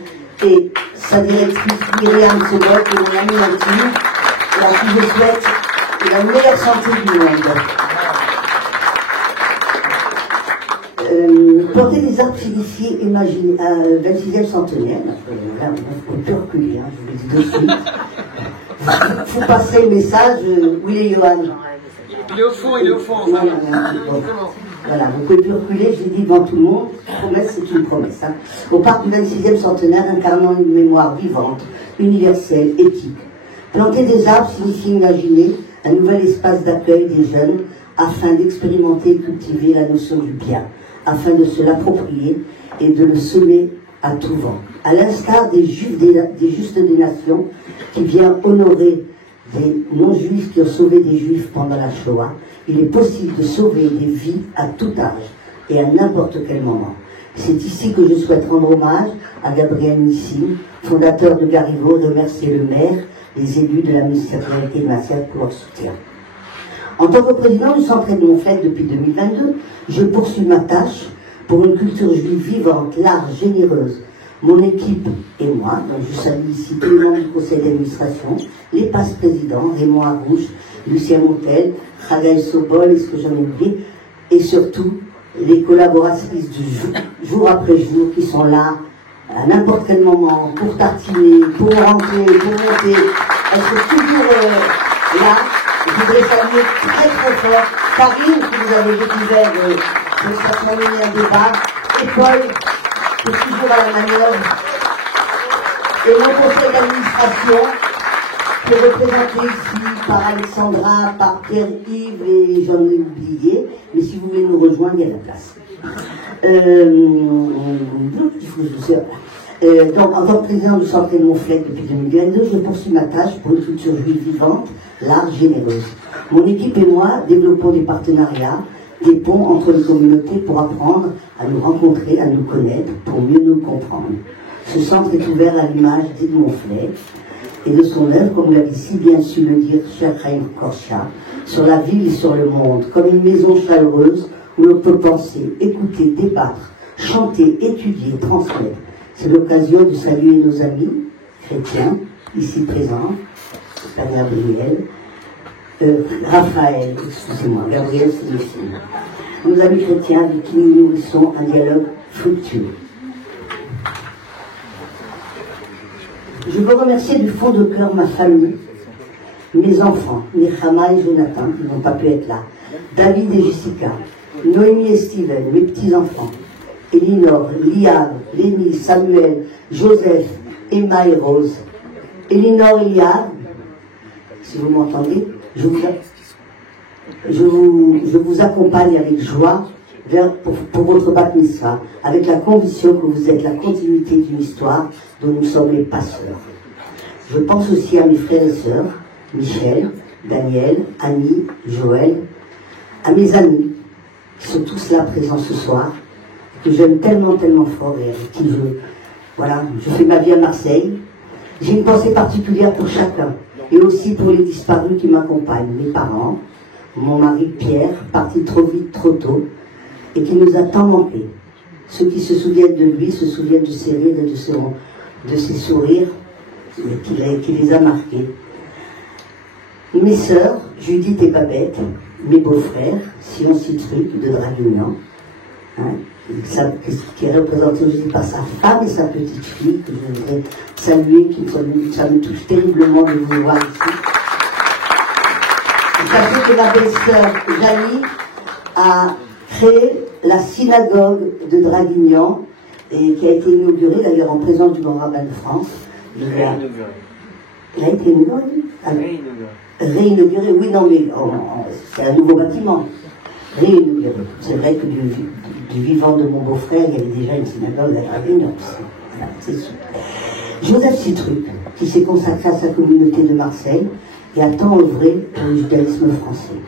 et sa directrice Myriam Sebot et mon amie intime, et à qui je souhaite la meilleure santé du monde. Planter des arbres signifiés, imaginez, à 26e centenaire, on peut reculer, je vous le dis de suite. Vous passez le message, où il est Johan? Il est au fond, il est au fond. Voilà, vous pouvez plus reculer, j'ai dit devant tout le monde, promesse c'est une promesse. Hein. Au parc du 26e centenaire, incarnant une mémoire vivante, universelle, éthique. Planter des arbres signifie imaginer un nouvel espace d'accueil des jeunes afin d'expérimenter et cultiver la notion du bien, afin de se l'approprier et de le semer à tout vent. À l'instar des justes des nations qui viennent honorer des non-juifs qui ont sauvé des juifs pendant la Shoah, il est possible de sauver des vies à tout âge et à n'importe quel moment. C'est ici que je souhaite rendre hommage à Gabriel Nissim, fondateur de Gariveau, remercier le maire, les élus de la municipalité de Massiac pour leur soutien. En tant que président du Centre Edmond Fleck depuis 2022, je poursuis ma tâche pour une culture juive vivante, large, généreuse. Mon équipe et moi, donc je salue ici tous les membres du conseil d'administration, les passe-présidents, Raymond Arouche, Lucien Montel, Khagaï Sobol, est-ce que j'en ai oublié, et surtout les collaboratrices du jour après jour qui sont là à n'importe quel moment pour tartiner, pour rentrer, pour monter. Elles sont toujours là. Je voudrais saluer très très fort Karine, que vous avez découvert de sa famille à débat, et Paul, qui est toujours à la manœuvre, et mon conseil d'administration, qui est représenté ici par Alexandra, par Pierre-Yves, et j'en ai oublié, mais si vous voulez nous rejoindre, il y a la place. Donc, en tant que président du Centre Edmond Fleck depuis 2022, je poursuis ma tâche pour une culture juive vivante, large, généreuse. Mon équipe et moi développons des partenariats des ponts entre les communautés pour apprendre à nous rencontrer, à nous connaître, pour mieux nous comprendre. Ce centre est ouvert à l'image d'Edmond Flay et de son œuvre, comme l'avait si bien su le dire cher Raïm Korcha, sur la ville et sur le monde, comme une maison chaleureuse où l'on peut penser, écouter, débattre, chanter, étudier, transmettre. C'est l'occasion de saluer nos amis chrétiens, ici présents, Père Gabriel, Raphaël, excusez-moi, Gabriel c'est le signe. Nos amis chrétiens avec qui nous nourrissons un dialogue fructueux. Je veux remercier du fond de cœur ma famille, mes enfants, Nechama et Jonathan, qui n'ont pas pu être là, David et Jessica, Noémie et Steven, mes petits-enfants, Elinor, Liane, Lénie, Samuel, Joseph, Emma et Rose. Elinor et Liane, si vous m'entendez, je vous accompagne avec joie pour votre bat mitzvah, avec la conviction que vous êtes la continuité d'une histoire dont nous sommes les passeurs. Je pense aussi à mes frères et sœurs, Michel, Daniel, Annie, Joël, à mes amis, qui sont tous là présents ce soir, que j'aime tellement, tellement fort et avec qui je fais ma vie à Marseille. J'ai une pensée particulière pour chacun, et aussi pour les disparus qui m'accompagnent, mes parents, mon mari Pierre, parti trop vite, trop tôt, et qui nous a tant manqué. Ceux qui se souviennent de lui se souviennent de ses rires et de ses sourires qui les a marqués. Mes sœurs, Judith et Babette, mes beaux-frères, Sion Citruc de Draguignan, qui est représenté aussi par sa femme et sa petite fille, que je voudrais saluer, ça me touche terriblement de vous voir ici. Sachez que ma belle-sœur Janie a créé la synagogue de Draguignan, et qui a été inaugurée d'ailleurs en présence du grand rabbin de France. Elle a été inaugurée. Réinaugurée, oui, non, mais c'est un nouveau bâtiment. Réinaugurée. C'est vrai que du vivant de mon beau-frère, il y avait déjà une synagogue à Draguignan. Voilà, c'est sûr. Joseph Citruc, qui s'est consacré à sa communauté de Marseille et a tant œuvré pour le judaïsme français.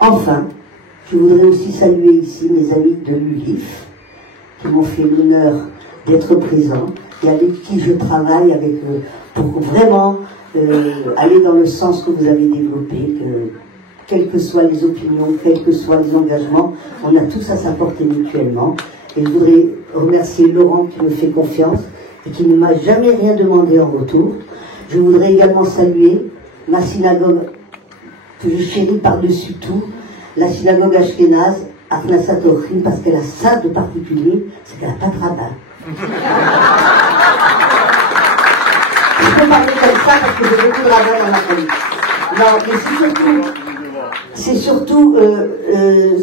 Enfin, je voudrais aussi saluer ici mes amis de l'ULIF, qui m'ont fait l'honneur d'être présents et avec qui je travaille pour vraiment aller dans le sens que vous avez développé, que quelles que soient les opinions, quels que soient les engagements, on a tous à s'apporter mutuellement. Et je voudrais remercier Laurent qui me fait confiance et qui ne m'a jamais rien demandé en retour. Je voudrais également saluer ma synagogue que je chéris par-dessus tout, la synagogue ashkénaze, Akhnasat Orchim, parce qu'elle a ça de particulier, c'est qu'elle n'a pas de rabbin. Je peux parler comme ça parce que j'ai beaucoup de rabbins dans ma famille. Non, mais c'est surtout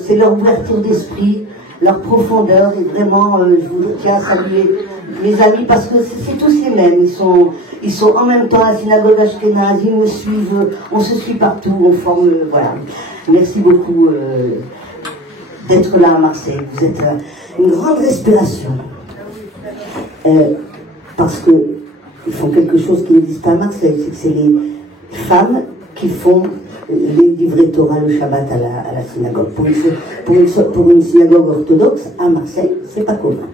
c'est leur ouverture d'esprit, leur profondeur, et vraiment, je vous tiens à saluer mes amis, parce que c'est tous les mêmes, ils sont en même temps à la synagogue ashkénaze, ils me suivent, on se suit partout, on forme, voilà. Merci beaucoup d'être là à Marseille, vous êtes une grande respiration, parce que ils font quelque chose qui n'existe pas à Marseille, c'est que c'est les femmes qui font les livrets Torah le Shabbat à la synagogue. Pour une synagogue orthodoxe à Marseille, c'est pas commun.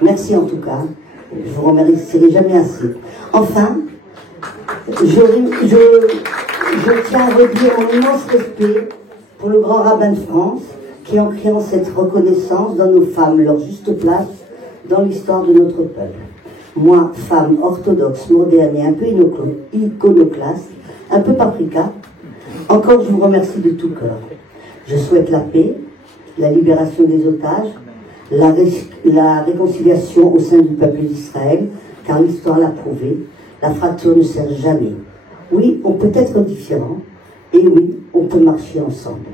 Merci en tout cas. Je vous remercierai jamais assez. Enfin, je tiens à redire mon immense respect pour le grand rabbin de France, qui en créant cette reconnaissance donne aux femmes leur juste place dans l'histoire de notre peuple. Moi, femme orthodoxe, moderne et un peu iconoclaste, un peu paprika, encore je vous remercie de tout cœur. Je souhaite la paix, la libération des otages, la réconciliation au sein du peuple d'Israël, car l'histoire l'a prouvé, la fracture ne sert jamais. Oui, on peut être différent, et oui, on peut marcher ensemble.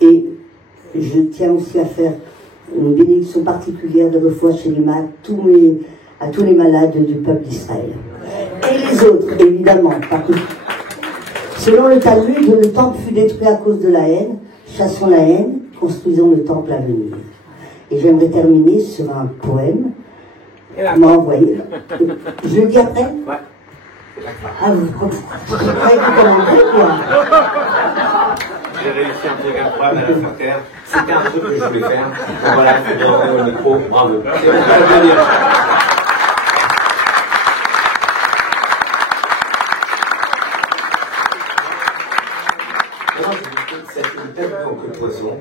Et je tiens aussi à faire une bénédiction particulière de refoua shelema à tous les malades du peuple d'Israël. Et les autres, évidemment, parce que selon le Talmud, le temple fut détruit à cause de la haine. Chassons la haine, construisons le temple à venir. Et j'aimerais terminer sur un poème qu'on m'a envoyé. Je le dis après ? Ouais. Ah, vous croyez que vous commencez, quoi ? j'ai réussi un truc incroyable à la faire taire. C'était un truc que je voulais faire. Donc voilà, il faut bien revenir au micro. Bravo. C'est ce que je veux dire. C'est une telle langue que poisson.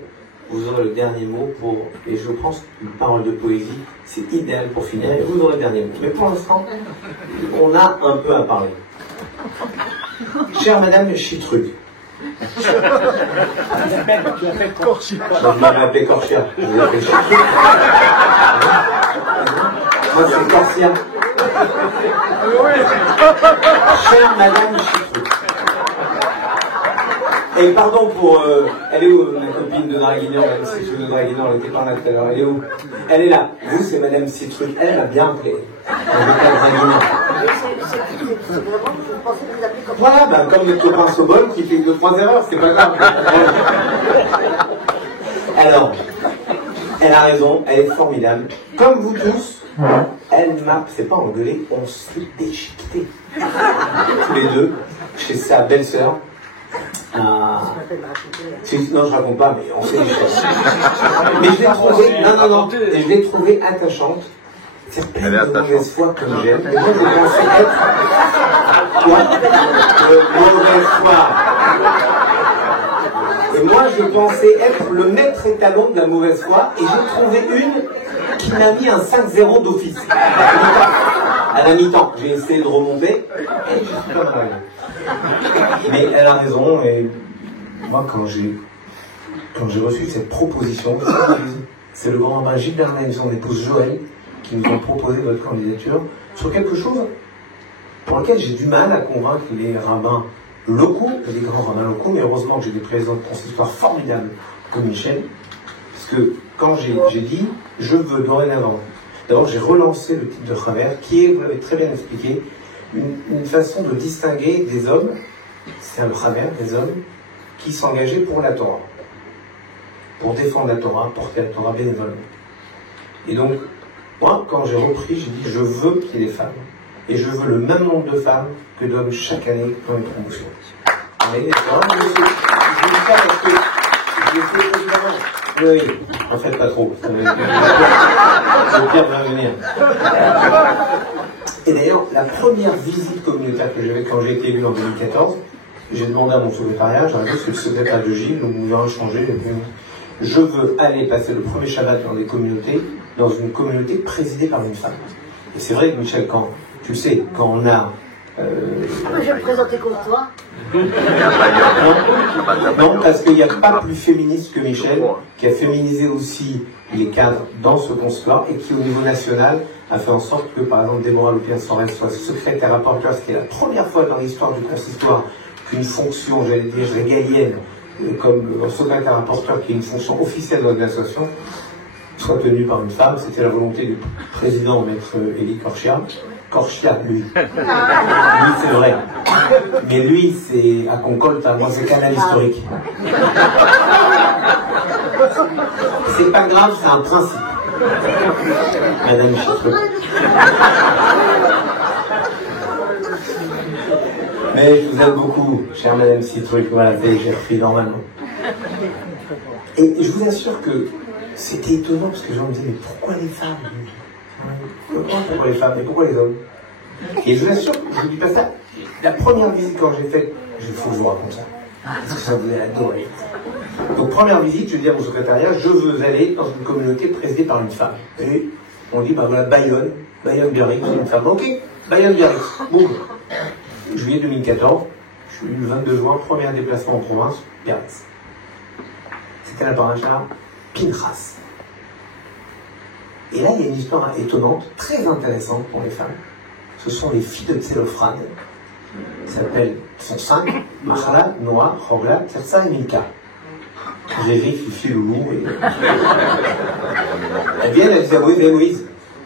Vous aurez le dernier mot pour, et je pense qu'une parole de poésie, c'est idéal pour finir, et vous aurez le dernier mot. Mais pour l'instant, on a un peu à parler. Chère Madame Chitruc. Tu l'appelles Corchia. Je m'avais appelé Corchia. Je vous appelle Chitruc. Moi, c'est Corchia. Chère Madame Chitruc. Et pardon pour... elle est où, ma copine de Draguignan, même si je de Draguignan, elle était par là tout à l'heure. Elle est où? Elle est là. Vous, c'est Madame Citruc. Elle m'a bien appelé. Voilà, ben, comme notre copain Sobol qui fait 2-3 erreurs, c'est pas grave. Alors, elle a raison, elle est formidable. Comme vous tous, elle m'a, c'est pas engueulé, on s'est déchiqueté. Tous les deux, chez sa belle-sœur. Non, je raconte pas, mais on sait des choses. Mais je l'ai trouvée, non, je l'ai trouvée attachante. C'est plein de mauvaise foi comme j'aime. Mais moi, je pensais être quoi de mauvaise foi. Et moi, je pensais être le maître étalon de la mauvaise foi, et j'ai trouvé une qui m'a mis un 5-0 d'office. À la mi-temps, j'ai essayé de remonter, et je suis pas mal. Mais elle a raison, et moi, quand j'ai reçu cette proposition, c'est le grand rabbin Gilles Bernard et son épouse Joël qui nous ont proposé votre candidature sur quelque chose pour lequel j'ai du mal à convaincre les rabbins locaux, les grands rabbins locaux, mais heureusement que j'ai des présidents de consistoire formidables comme Michel, parce que quand j'ai dit, je veux dorénavant, d'abord j'ai relancé le titre de travers, qui est, vous l'avez très bien expliqué, une façon de distinguer des hommes, c'est un travers des hommes, qui s'engageaient pour la Torah, pour défendre la Torah, porter la Torah bénévolement. Et donc, moi, quand j'ai repris, j'ai dit, je veux qu'il y ait des femmes. Et je veux le même nombre de femmes que d'hommes chaque année dans les promotions. Vous voyez, je dis ça parce que je l'ai fait évidemment. Oui, en fait, pas trop. Le pire va venir. Et d'ailleurs, la première visite communautaire que j'avais quand j'ai été élu en 2014, j'ai demandé à mon secrétariat, j'ai regardé c'est le secrétaire de Gilles, donc nous avons changé. Je veux aller passer le premier Shabbat dans des communautés, dans une communauté présidée par une femme. Et c'est vrai que Michel, quand tu sais, quand on a... je vais me présenter comme toi. Non, parce qu'il n'y a pas plus féministe que Michel, qui a féminisé aussi les cadres dans ce consistoire et qui, au niveau national, a fait en sorte que, par exemple, Déborah Lopien-Sorel soit secrétaire rapporteur, ce qui est la première fois dans l'histoire du consistoire qu'une fonction, j'allais dire, régalienne, comme secrétaire rapporteur, qui est une fonction officielle de l'organisation, soit tenue par une femme. C'était la volonté du président, maître Élie Corchia. Corchia, lui. Lui, c'est vrai. Mais lui, c'est à Concorde, moi, c'est Canal historique. C'est pas grave, c'est un principe. Madame Chitruc. Mais je vous aime beaucoup, chère Madame Citruc. Voilà, j'ai repris normalement. Et je vous assure que c'était étonnant parce que les gens me disaient, mais pourquoi les femmes? Pourquoi les femmes et pourquoi les hommes? Et je vous assure, je vous dis pas ça. La première visite quand j'ai fait, il faut que je vous raconte ça. Parce que ça vous allez adorer. Donc première visite, je dis à mon secrétariat, je veux aller dans une communauté présidée par une femme. Et on dit, bah voilà, Bayonne Biarritz, c'est une femme. Ok, Bayonne Biarritz. Boum. Juillet 2014, je suis le 22 juin, premier déplacement en province, Biarritz. C'était la paracha Pinchas. Et là, il y a une histoire étonnante, très intéressante pour les femmes. Ce sont les filles de Tselophrad. Elles sont 5, Mahla, Noah, Chogla, Tirsa et Milka. Riri, Fifi, Loulou. Et... elles viennent, elles disent, oui, Moïse,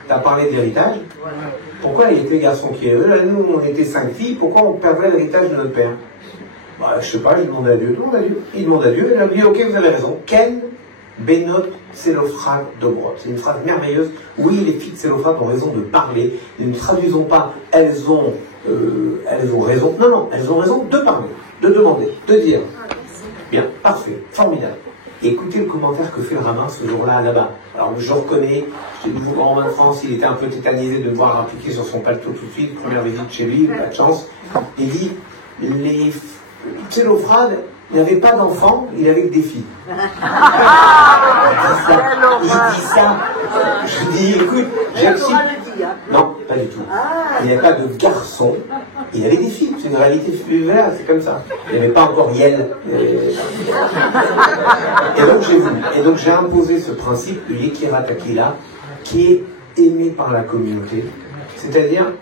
t'as parlé d'héritage. Pourquoi il y a que les garçons qui étaient là, nous, on était 5 filles, pourquoi on perdrait l'héritage de notre père? Bah, je sais pas, j'ai demandé à Dieu, il demande à Dieu, et il a dit, ok, vous avez raison, Ken Benot Tselophrad Dobrot. C'est une phrase merveilleuse. Oui, les filles de Tselophrad ont raison de parler. Ne traduisons pas, elles ont raison. Non, elles ont raison de parler, de demander, de dire. Bien, parfait, formidable. Et écoutez le commentaire que fait le rabbin ce jour-là là-bas. Alors je reconnais, j'ai du grand rabbin de France, il était un peu tétanisé de devoir appliquer sur son paletot tout de suite, première visite chez lui, pas de chance. Il dit, les Télophrades n'avaient pas d'enfants, il avait que des filles. Je dis ça, je dis, écoute, j'accepte. Non, pas du tout. Il n'y avait pas de garçons, il avait des filles, c'est une réalité féminine, c'est comme ça. Il n'y avait pas encore Yel. Et donc j'ai imposé ce principe de Yekirat Akila, qui est aimé par la communauté, c'est-à-dire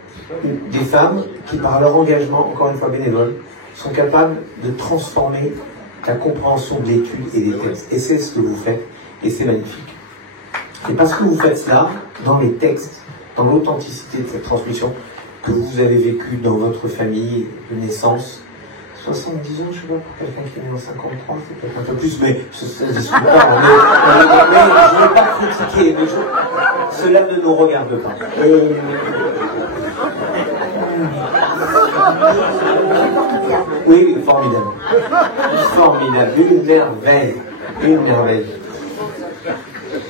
des femmes qui, par leur engagement, encore une fois bénévole, sont capables de transformer la compréhension de l'étude et des textes. Et c'est ce que vous faites, et c'est magnifique. Et parce que vous faites cela, dans les textes, dans l'authenticité de cette transmission que vous avez vécue dans votre famille de naissance, 70 ans, je ne sais pas, pour quelqu'un qui est né en 53, c'est peut-être un peu plus, mais ça ne discute pas. Mais je ne veux pas critiquer, mais cela ne nous regarde pas. Oui, formidable. Formidable, une merveille. Une merveille.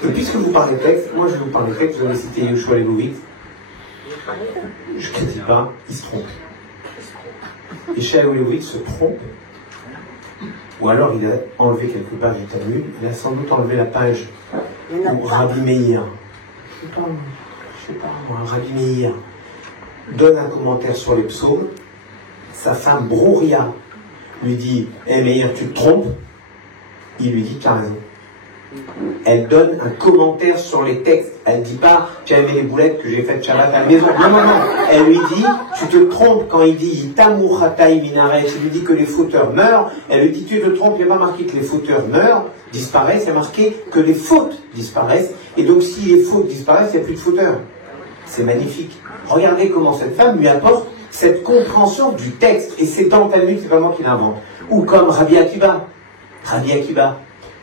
Et puisque vous parlez texte, moi je vais vous parler texte, vous avez cité Yoshua Leibowitz. Je ne critique pas, il se trompe. Et Yoshua Leibowitz se trompe, ou alors il a enlevé quelques pages du Talmud, il a sans doute enlevé la page où Rabbi Meir, je sais pas moi, Rabbi Meir donne un commentaire sur les psaumes, sa femme Brouria lui dit « Eh Meir, tu te trompes ?» Il lui dit « Tu as raison. » Elle donne un commentaire sur les textes. Elle ne dit pas « J'ai aimé les boulettes que j'ai faites Shabbat à la maison. » Non, non, non. Elle lui dit « Tu te trompes quand il dit « Tamur Hatai Minaret », il lui dit que les fauteurs meurent. Elle lui dit « Tu te trompes, il n'y a pas marqué que les fauteurs meurent, disparaissent, il y a marqué que les fautes disparaissent. Et donc si les fautes disparaissent, il n'y a plus de fauteurs. » C'est magnifique. Regardez comment cette femme lui apporte cette compréhension du texte. Et c'est dans le Talmud, c'est pas moi qui l'invente. Ou comme Rabbi Akiba. Rabbi Akiba,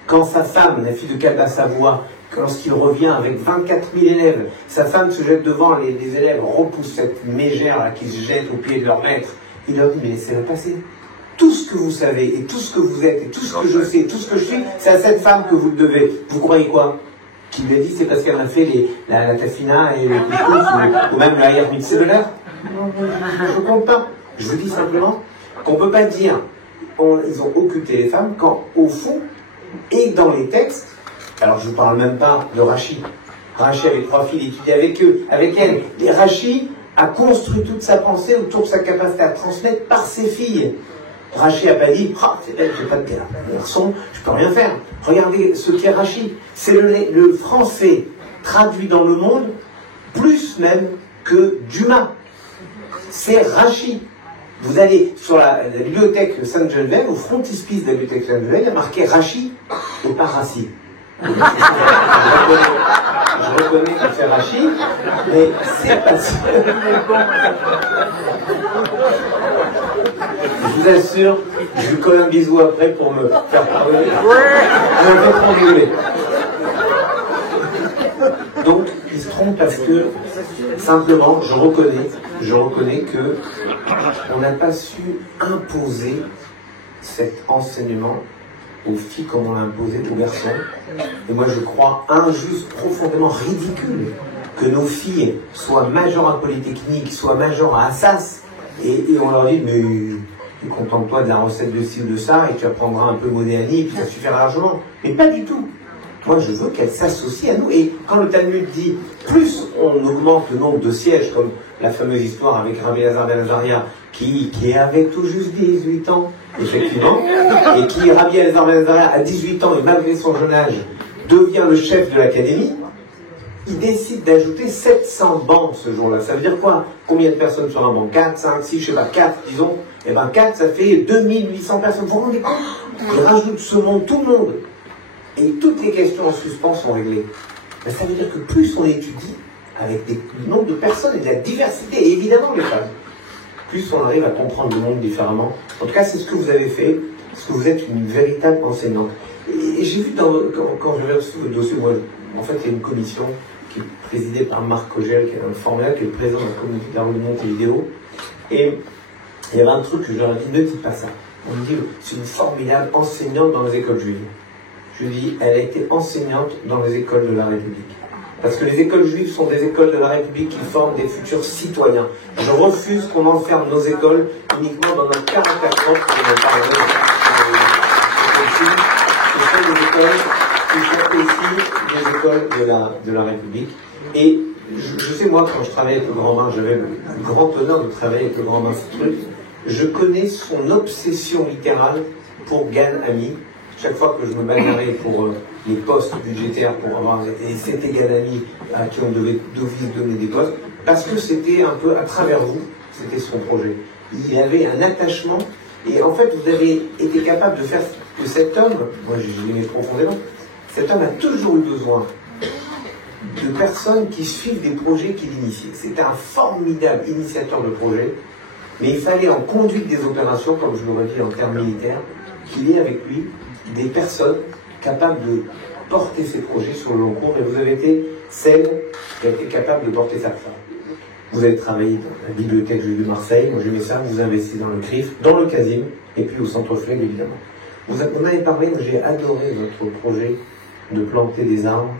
quand sa femme, la fille de Kalba Savoie, lorsqu'il revient avec 24 000 élèves, sa femme se jette devant, les élèves repoussent cette mégère là, qui se jette au pied de leur maître. Il leur dit, mais laissez-la passer. Tout ce que vous savez, et tout ce que vous êtes, et tout ce que je sais, tout ce que je suis, c'est à cette femme que vous le devez. Vous croyez quoi? Qui lui a dit, c'est parce qu'elle a fait la tafina et le couscous, ou même la hier mixée de l'air? Je ne compte pas. Je vous dis simplement qu'on ne peut pas dire ils ont occulté les femmes quand, au fond, et dans les textes, alors je ne parle même pas de Rachi. Rachi avait 3 filles, il étudiait avec elle. Et Rachi a construit toute sa pensée autour de sa capacité à transmettre par ses filles. Rachi n'a pas dit, c'est elle, je n'ai pas de garçon, je ne peux rien faire. Regardez ce qu'est Rachi. C'est le français traduit dans le monde, plus même que Dumas. C'est Rachi. Vous allez sur la bibliothèque Sainte-Geneviève, au frontispice de la bibliothèque Sainte-Geneviève, il y a marqué Rachi et pas Raci. Je reconnais que c'est Rachi, mais c'est pas ça. Je vous assure, je lui colle un bisou après pour me faire pardonner. Je me fais trop rigoler. Donc, il se trompe parce que, simplement, je reconnais que on n'a pas su imposer cet enseignement aux filles comme on l'a imposé aux garçons. Et moi, je crois injuste, profondément ridicule que nos filles soient majeures à Polytechnique, soient majeures à Assas, et on leur dit, mais contente-toi de la recette de ci ou de ça, et tu apprendras un peu Modéani, et puis ça suffira largement. Mais pas du tout. Moi, je veux qu'elle s'associe à nous. Et quand le Talmud dit, plus on augmente le nombre de sièges, comme la fameuse histoire avec Rabbi Elazar ben Azaria, qui avait tout juste 18 ans, effectivement, et qui, Rabbi Elazar ben Azaria, à 18 ans, et malgré son jeune âge, devient le chef de l'académie, il décide d'ajouter 700 bancs ce jour-là. Ça veut dire quoi? Combien de personnes sur un banc? 4, 5, 6, je sais pas, 4, disons. Eh bien, 4, ça fait 2800 personnes. Vous vous rendez compte? Il rajoute ce monde, tout le monde. Et toutes les questions en suspens sont réglées. Ben, ça veut dire que plus on étudie, avec le nombre de personnes et de la diversité, et évidemment les femmes, plus on arrive à comprendre le monde différemment. En tout cas, c'est ce que vous avez fait, parce que vous êtes une véritable enseignante. Et j'ai vu, quand je reçu votre dossier, moi, en fait, il y a une commission qui est présidée par Marc Cogel, qui est un formulaire, qui est le président de la communauté d'art de Montevideo. Et il y avait un truc que je leur ai dit, ne dites pas ça. On me dit, c'est une formidable enseignante dans les écoles juives. Je dis, elle a été enseignante dans les écoles de la République. Parce que les écoles juives sont des écoles de la République qui forment des futurs citoyens. Je refuse qu'on enferme nos écoles uniquement dans notre caractère propre pour ne pas ce sont des écoles qui sont aussi des écoles de la République. Et je sais, moi, quand je travaillais avec le grand Bain, j'avais le grand honneur de travailler avec le grand Bain Citrus. Je connais son obsession littérale pour Gan Ami. Chaque fois que je me bagarrais pour les postes budgétaires, pour avoir, et c'était Gan Ami à qui on devait d'office donner des postes, parce que c'était un peu à travers vous, c'était son projet. Il avait un attachement, et en fait, vous avez été capable de faire que cet homme, moi je l'aimais profondément, cet homme a toujours eu besoin de personnes qui suivent des projets qu'il initiait. C'était un formidable initiateur de projets, mais il fallait en conduite des opérations, comme je l'aurais dit en termes militaires, qu'il y ait avec lui des personnes capables de porter ses projets sur le long cours, et vous avez été celle qui a été capable de porter sa femme. Vous avez travaillé dans la bibliothèque juive de Marseille, moi j'aimais ça, vous investissez dans le CRIF, dans le Casim, et puis au Centre Flegg évidemment. Vous en avez parlé, moi j'ai adoré votre projet de planter des arbres,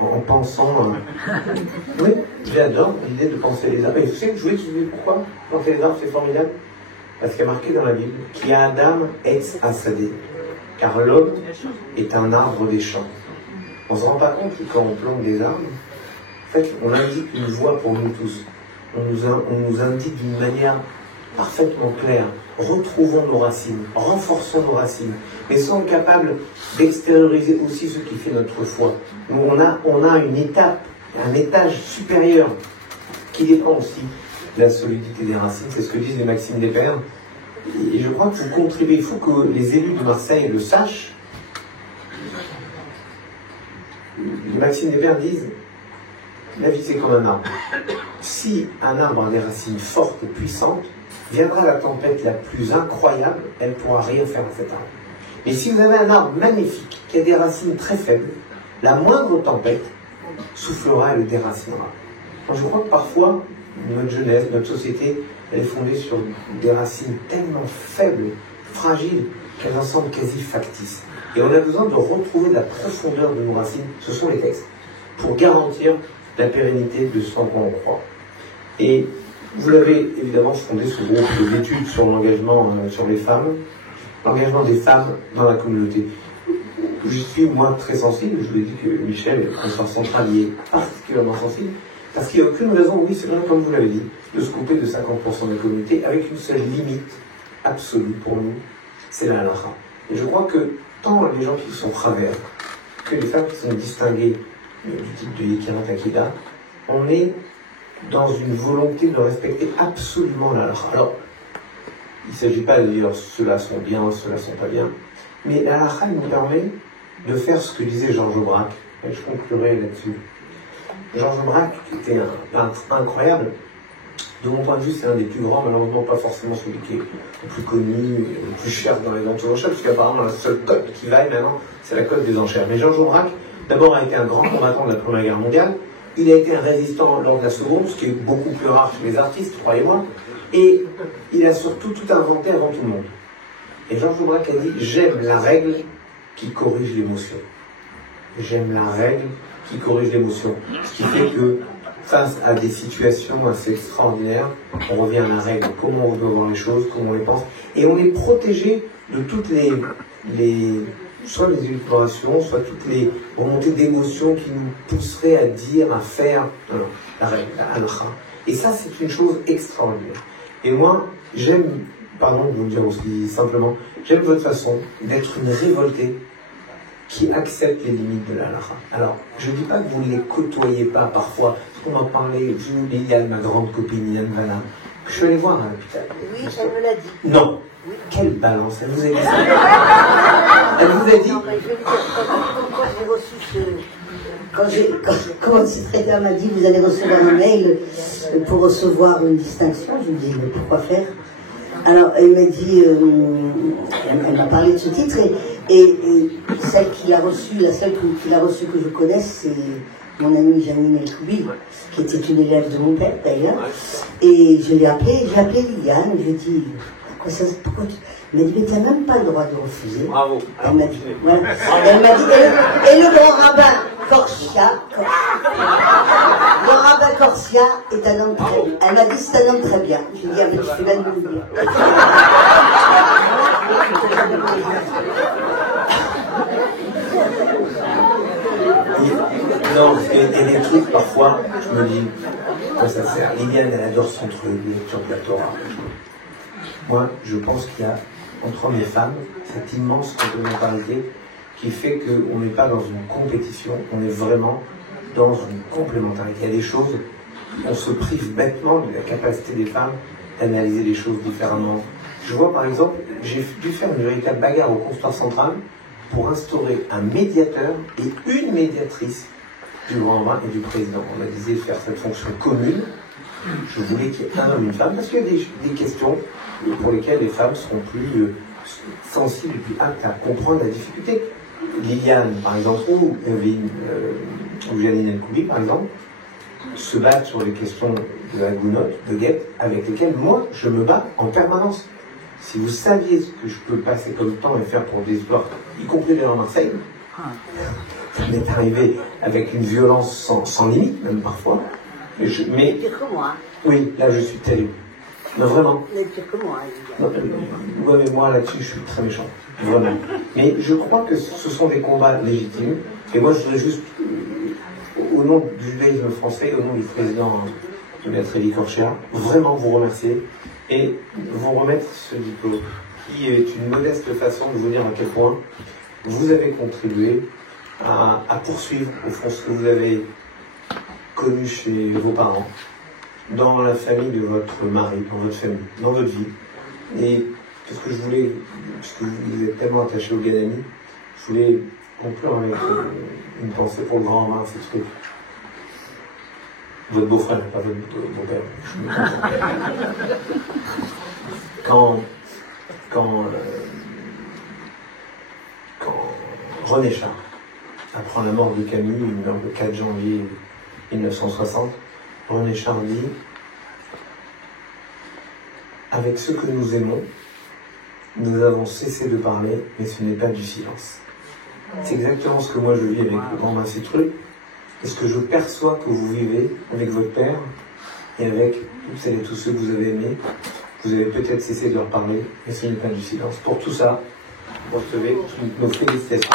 en pensant... Oui, j'adore l'idée de penser les arbres. Et vous savez, je voulais vous dire pourquoi planter les arbres c'est formidable. Parce qu'il y a marqué dans la Bible qu'il y a Adam Etz Asadé, car l'homme est un arbre des champs. On ne se rend pas compte que quand on plante des arbres, en fait, on indique une voie pour nous tous. On nous indique d'une manière parfaitement claire. Retrouvons nos racines, renforçons nos racines, mais soyons capables d'extérioriser aussi ce qui fait notre foi. Nous, on a une étape, un étage supérieur qui dépend aussi de la solidité des racines. C'est ce que disent les Maximes des Pères. Et je crois que vous contribuez, il faut que les élus de Marseille le sachent. Les Maximes des Pères disent la vie c'est comme un arbre. Si un arbre a des racines fortes et puissantes, viendra la tempête la plus incroyable, elle ne pourra rien faire à cet arbre. Mais si vous avez un arbre magnifique qui a des racines très faibles, la moindre tempête soufflera et le déracinera. Alors je crois que parfois, notre jeunesse, notre société, elle est fondée sur des racines tellement faibles, fragiles, qu'elles en semblent quasi factices. Et on a besoin de retrouver la profondeur de nos racines, ce sont les textes, pour garantir la pérennité de ce en quoi on croit. Et vous l'avez évidemment fondé ce groupe d'études sur l'engagement sur les femmes, l'engagement des femmes dans la communauté. Je suis, moi, très sensible. Je vous ai dit que Michel, le professeur central, y est particulièrement sensible, parce qu'il n'y a aucune raison, oui, c'est vrai, comme vous l'avez dit, de se couper de 50% de la communauté avec une seule limite absolue pour nous, c'est la halakha. Et je crois que tant les gens qui sont travers que les femmes qui sont distinguées du type de Yekirat Akida, on est dans une volonté de respecter absolument la halakha. Alors, il ne s'agit pas de dire ceux-là sont bien, ceux-là sont pas bien, mais la halakha nous permet de faire ce que disait Georges Aubrac, et je conclurai là-dessus. Georges Aubrac, qui était un peintre incroyable, de mon point de vue, c'est un des plus grands, malheureusement pas forcément celui qui est le plus connu, le plus cher dans les ventes aux enchères, parce qu'apparemment la seule cote qui vaille maintenant, c'est la cote des enchères. Mais Georges Aubrac, d'abord, a été un grand combattant de la Première Guerre mondiale, il a été un résistant lors de la Seconde, ce qui est beaucoup plus rare chez les artistes, croyez-moi, et il a surtout tout inventé avant tout le monde. Et Georges Aubrac a dit « J'aime la règle qui corrige l'émotion. J'aime la règle qui corrige l'émotion. » Ce qui fait que, face à des situations assez extraordinaires, on revient à la règle. Comment on doit voir les choses, comment on les pense. Et on est protégé de toutes soit les élucubrations, soit toutes les remontées d'émotions qui nous pousseraient à dire, à faire la règle, la halakha. Et ça, c'est une chose extraordinaire. Et moi, j'aime, pardon de vous le dire aussi simplement, j'aime votre façon d'être une révoltée qui accepte les limites de la halakha. Alors, je ne dis pas que vous ne les côtoyez pas parfois, parce qu'on en parlait, vous, Liliane, ma grande copine Yann Valin, que je suis allé voir à l'hôpital. Oui, elle me l'a dit. Non. Oui. Quelle balance, elle vous a dit ça. Elle vous a dit. Non, mais je vais vous dire, quand j'ai reçu quand mon secrétaire m'a dit, vous allez recevoir un mail pour recevoir une distinction, je lui ai dit, mais pourquoi faire? Alors, elle m'a dit, elle m'a parlé de ce titre, et celle qui l'a reçue, la seule qui l'a reçue que je connaisse, c'est mon amie Janine Elkoubi, qui était une élève de mon père d'ailleurs, et je l'ai appelée, j'ai appelé Liliane, je lui ai dit, pourquoi tu... Elle m'a dit, mais tu n'as même pas le droit de refuser. Bravo. Elle m'a dit, voilà. Elle m'a dit, et le grand rabbin Corsia, le rabbin Corsia est un homme très bien. Elle m'a dit, c'est un homme très bien. Je lui ai dit, ah, mais tu fais mal de le dire. Non, parce qu'il y a des trucs, parfois, je me dis, quoi ça sert? Liliane, elle adore son truc, lecture de la Torah. Moi, je pense qu'il y a, entre hommes et femmes, cette immense complémentarité qui fait qu'on n'est pas dans une compétition, on est vraiment dans une complémentarité. Il y a des choses, on se prive bêtement de la capacité des femmes d'analyser les choses différemment. Je vois par exemple, j'ai dû faire une véritable bagarre au comptoir central pour instaurer un médiateur et une médiatrice du grand rabbin et du président. On m'a dit de faire cette fonction commune. Je voulais qu'il y ait un homme et une femme, parce qu'il y a des questions pour lesquelles les femmes seront plus sensibles et plus aptes à comprendre la difficulté. Liliane, par exemple, ou Evelyne, ou Janine El-Koubi, par exemple, se battent sur les questions de la Gounod, de Guette, avec lesquelles moi, je me bats en permanence. Si vous saviez ce que je peux passer comme temps et faire pour des histoires, y compris dans Marseille, ça m'est arrivé avec une violence sans limite, même parfois. Mais Pire que moi. oui, là je suis terrible. Mais vraiment. Mais pire que moi. Ouais, mais moi là-dessus, je suis très méchant. Vraiment. Mais je crois que ce sont des combats légitimes. Et moi, je voudrais juste, au nom du judaïsme français, au nom du président de Maître Elie Korchia, vraiment vous remercier et vous remettre ce diplôme, qui est une modeste façon de vous dire à quel point vous avez contribué à poursuivre, au fond, ce que vous avez connu chez vos parents, dans la famille de votre mari, dans votre famille, dans votre vie. Et parce que je voulais, puisque vous êtes tellement attaché au Ganami, je voulais conclure avec une pensée pour le grand rabbin, c'est truc. Votre beau-frère, pas votre beau-père. Quand René Char apprend la mort de Camus, il meurt le 4 janvier 1960, René Char dit « Avec ceux que nous aimons, nous avons cessé de parler, mais ce n'est pas du silence. » C'est exactement ce que moi je vis avec le grand Massé Truc, et ce que je perçois que vous vivez avec votre père et avec toutes celles et tous ceux que vous avez aimés. Vous avez peut-être cessé de leur parler, mais ce n'est pas du silence. Pour tout ça, vous recevez nos félicitations.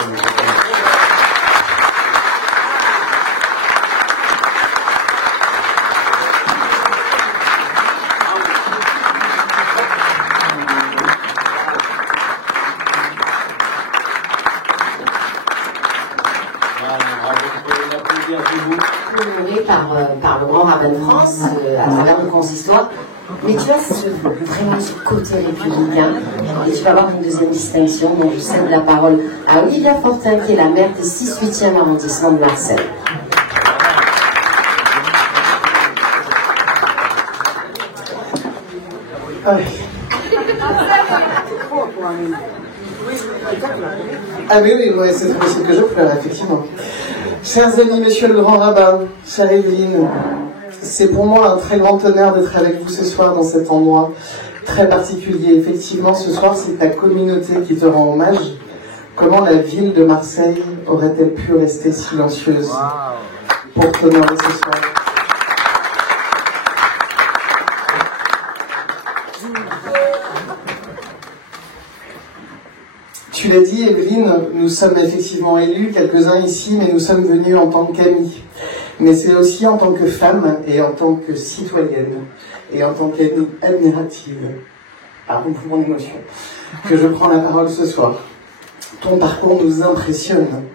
Honoré par le grand rabbin de France, à travers le consistoire. Mais tu as vraiment ce côté républicain, et tu vas avoir une deuxième distinction, dont je cède la parole à Olivia Fortin, qui est la maire du 6-8e arrondissement de Marseille. Ah oui, c'est possible que je pleure, effectivement. Chers amis, monsieur le grand rabbin, chère Evelyne, c'est pour moi un très grand honneur d'être avec vous ce soir dans cet endroit très particulier. Effectivement, ce soir, c'est ta communauté qui te rend hommage. Comment la ville de Marseille aurait-elle pu rester silencieuse pour t'honorer ce soir? Tu l'as dit, Evelyne, nous sommes effectivement élus, quelques-uns ici, mais nous sommes venus en tant qu'amis. Mais c'est aussi en tant que femme et en tant que citoyenne et en tant qu'amie admirative, pardon pour mon émotion, que je prends la parole ce soir. Ton parcours nous impressionne.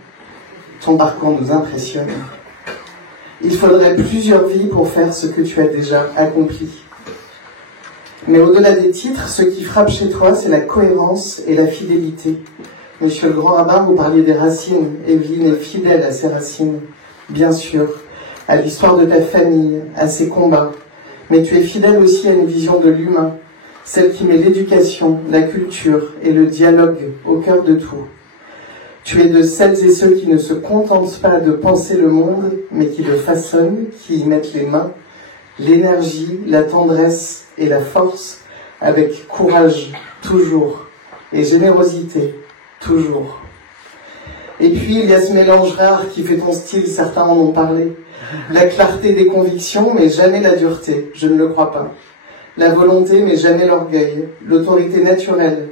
Ton parcours nous impressionne. Il faudrait plusieurs vies pour faire ce que tu as déjà accompli. Mais au-delà des titres, ce qui frappe chez toi, c'est la cohérence et la fidélité. Monsieur le grand rabbin, vous parliez des racines. Evelyne est fidèle à ses racines, bien sûr, à l'histoire de ta famille, à ses combats. Mais tu es fidèle aussi à une vision de l'humain, celle qui met l'éducation, la culture et le dialogue au cœur de tout. Tu es de celles et ceux qui ne se contentent pas de penser le monde, mais qui le façonnent, qui y mettent les mains, l'énergie, la tendresse et la force avec courage, toujours, et générosité, toujours. Et puis, il y a ce mélange rare qui fait ton style, certains en ont parlé. La clarté des convictions, mais jamais la dureté, je ne le crois pas. La volonté, mais jamais l'orgueil. L'autorité naturelle,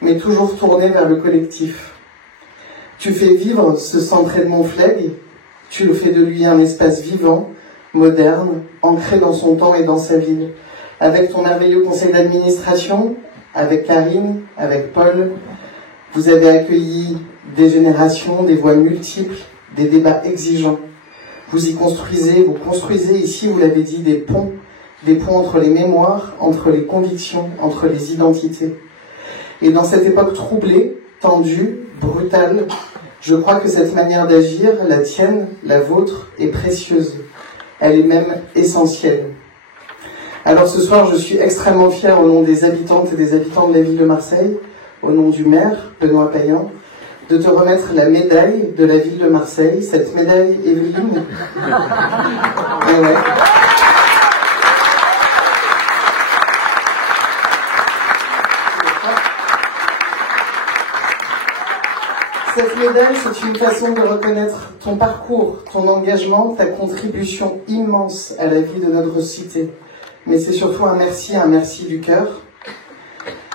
mais toujours tournée vers le collectif. Tu fais vivre ce centre Edmond Flegg, tu le fais de lui un espace vivant, moderne, ancré dans son temps et dans sa ville. Avec ton merveilleux conseil d'administration, avec Karine, avec Paul, vous avez accueilli des générations, des voix multiples, des débats exigeants. Vous construisez ici, vous l'avez dit, des ponts entre les mémoires, entre les convictions, entre les identités. Et dans cette époque troublée, tendue, brutale, je crois que cette manière d'agir, la tienne, la vôtre, est précieuse. Elle est même essentielle. Alors ce soir, je suis extrêmement fier au nom des habitantes et des habitants de la ville de Marseille, au nom du maire, Benoît Payan, de te remettre la médaille de la ville de Marseille, cette médaille Evelyne. Ah ouais. Cette médaille, c'est une façon de reconnaître ton parcours, ton engagement, ta contribution immense à la vie de notre cité. Mais c'est surtout un merci du cœur.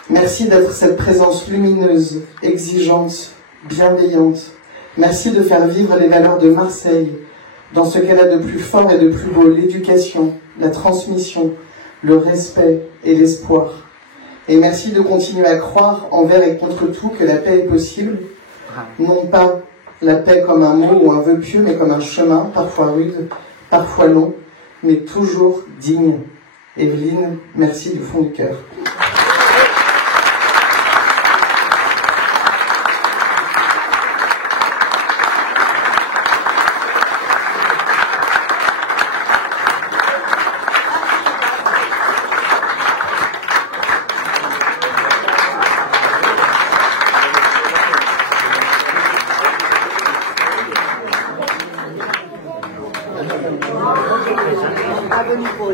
Merci d'être cette présence lumineuse, exigeante, bienveillante. Merci de faire vivre les valeurs de Marseille, dans ce qu'elle a de plus fort et de plus beau, l'éducation, la transmission, le respect et l'espoir. Et merci de continuer à croire envers et contre tout que la paix est possible. Non pas la paix comme un mot ou un vœu pieux, mais comme un chemin, parfois rude, parfois long, mais toujours digne. Evelyne, merci du fond du cœur. Abonne-toi.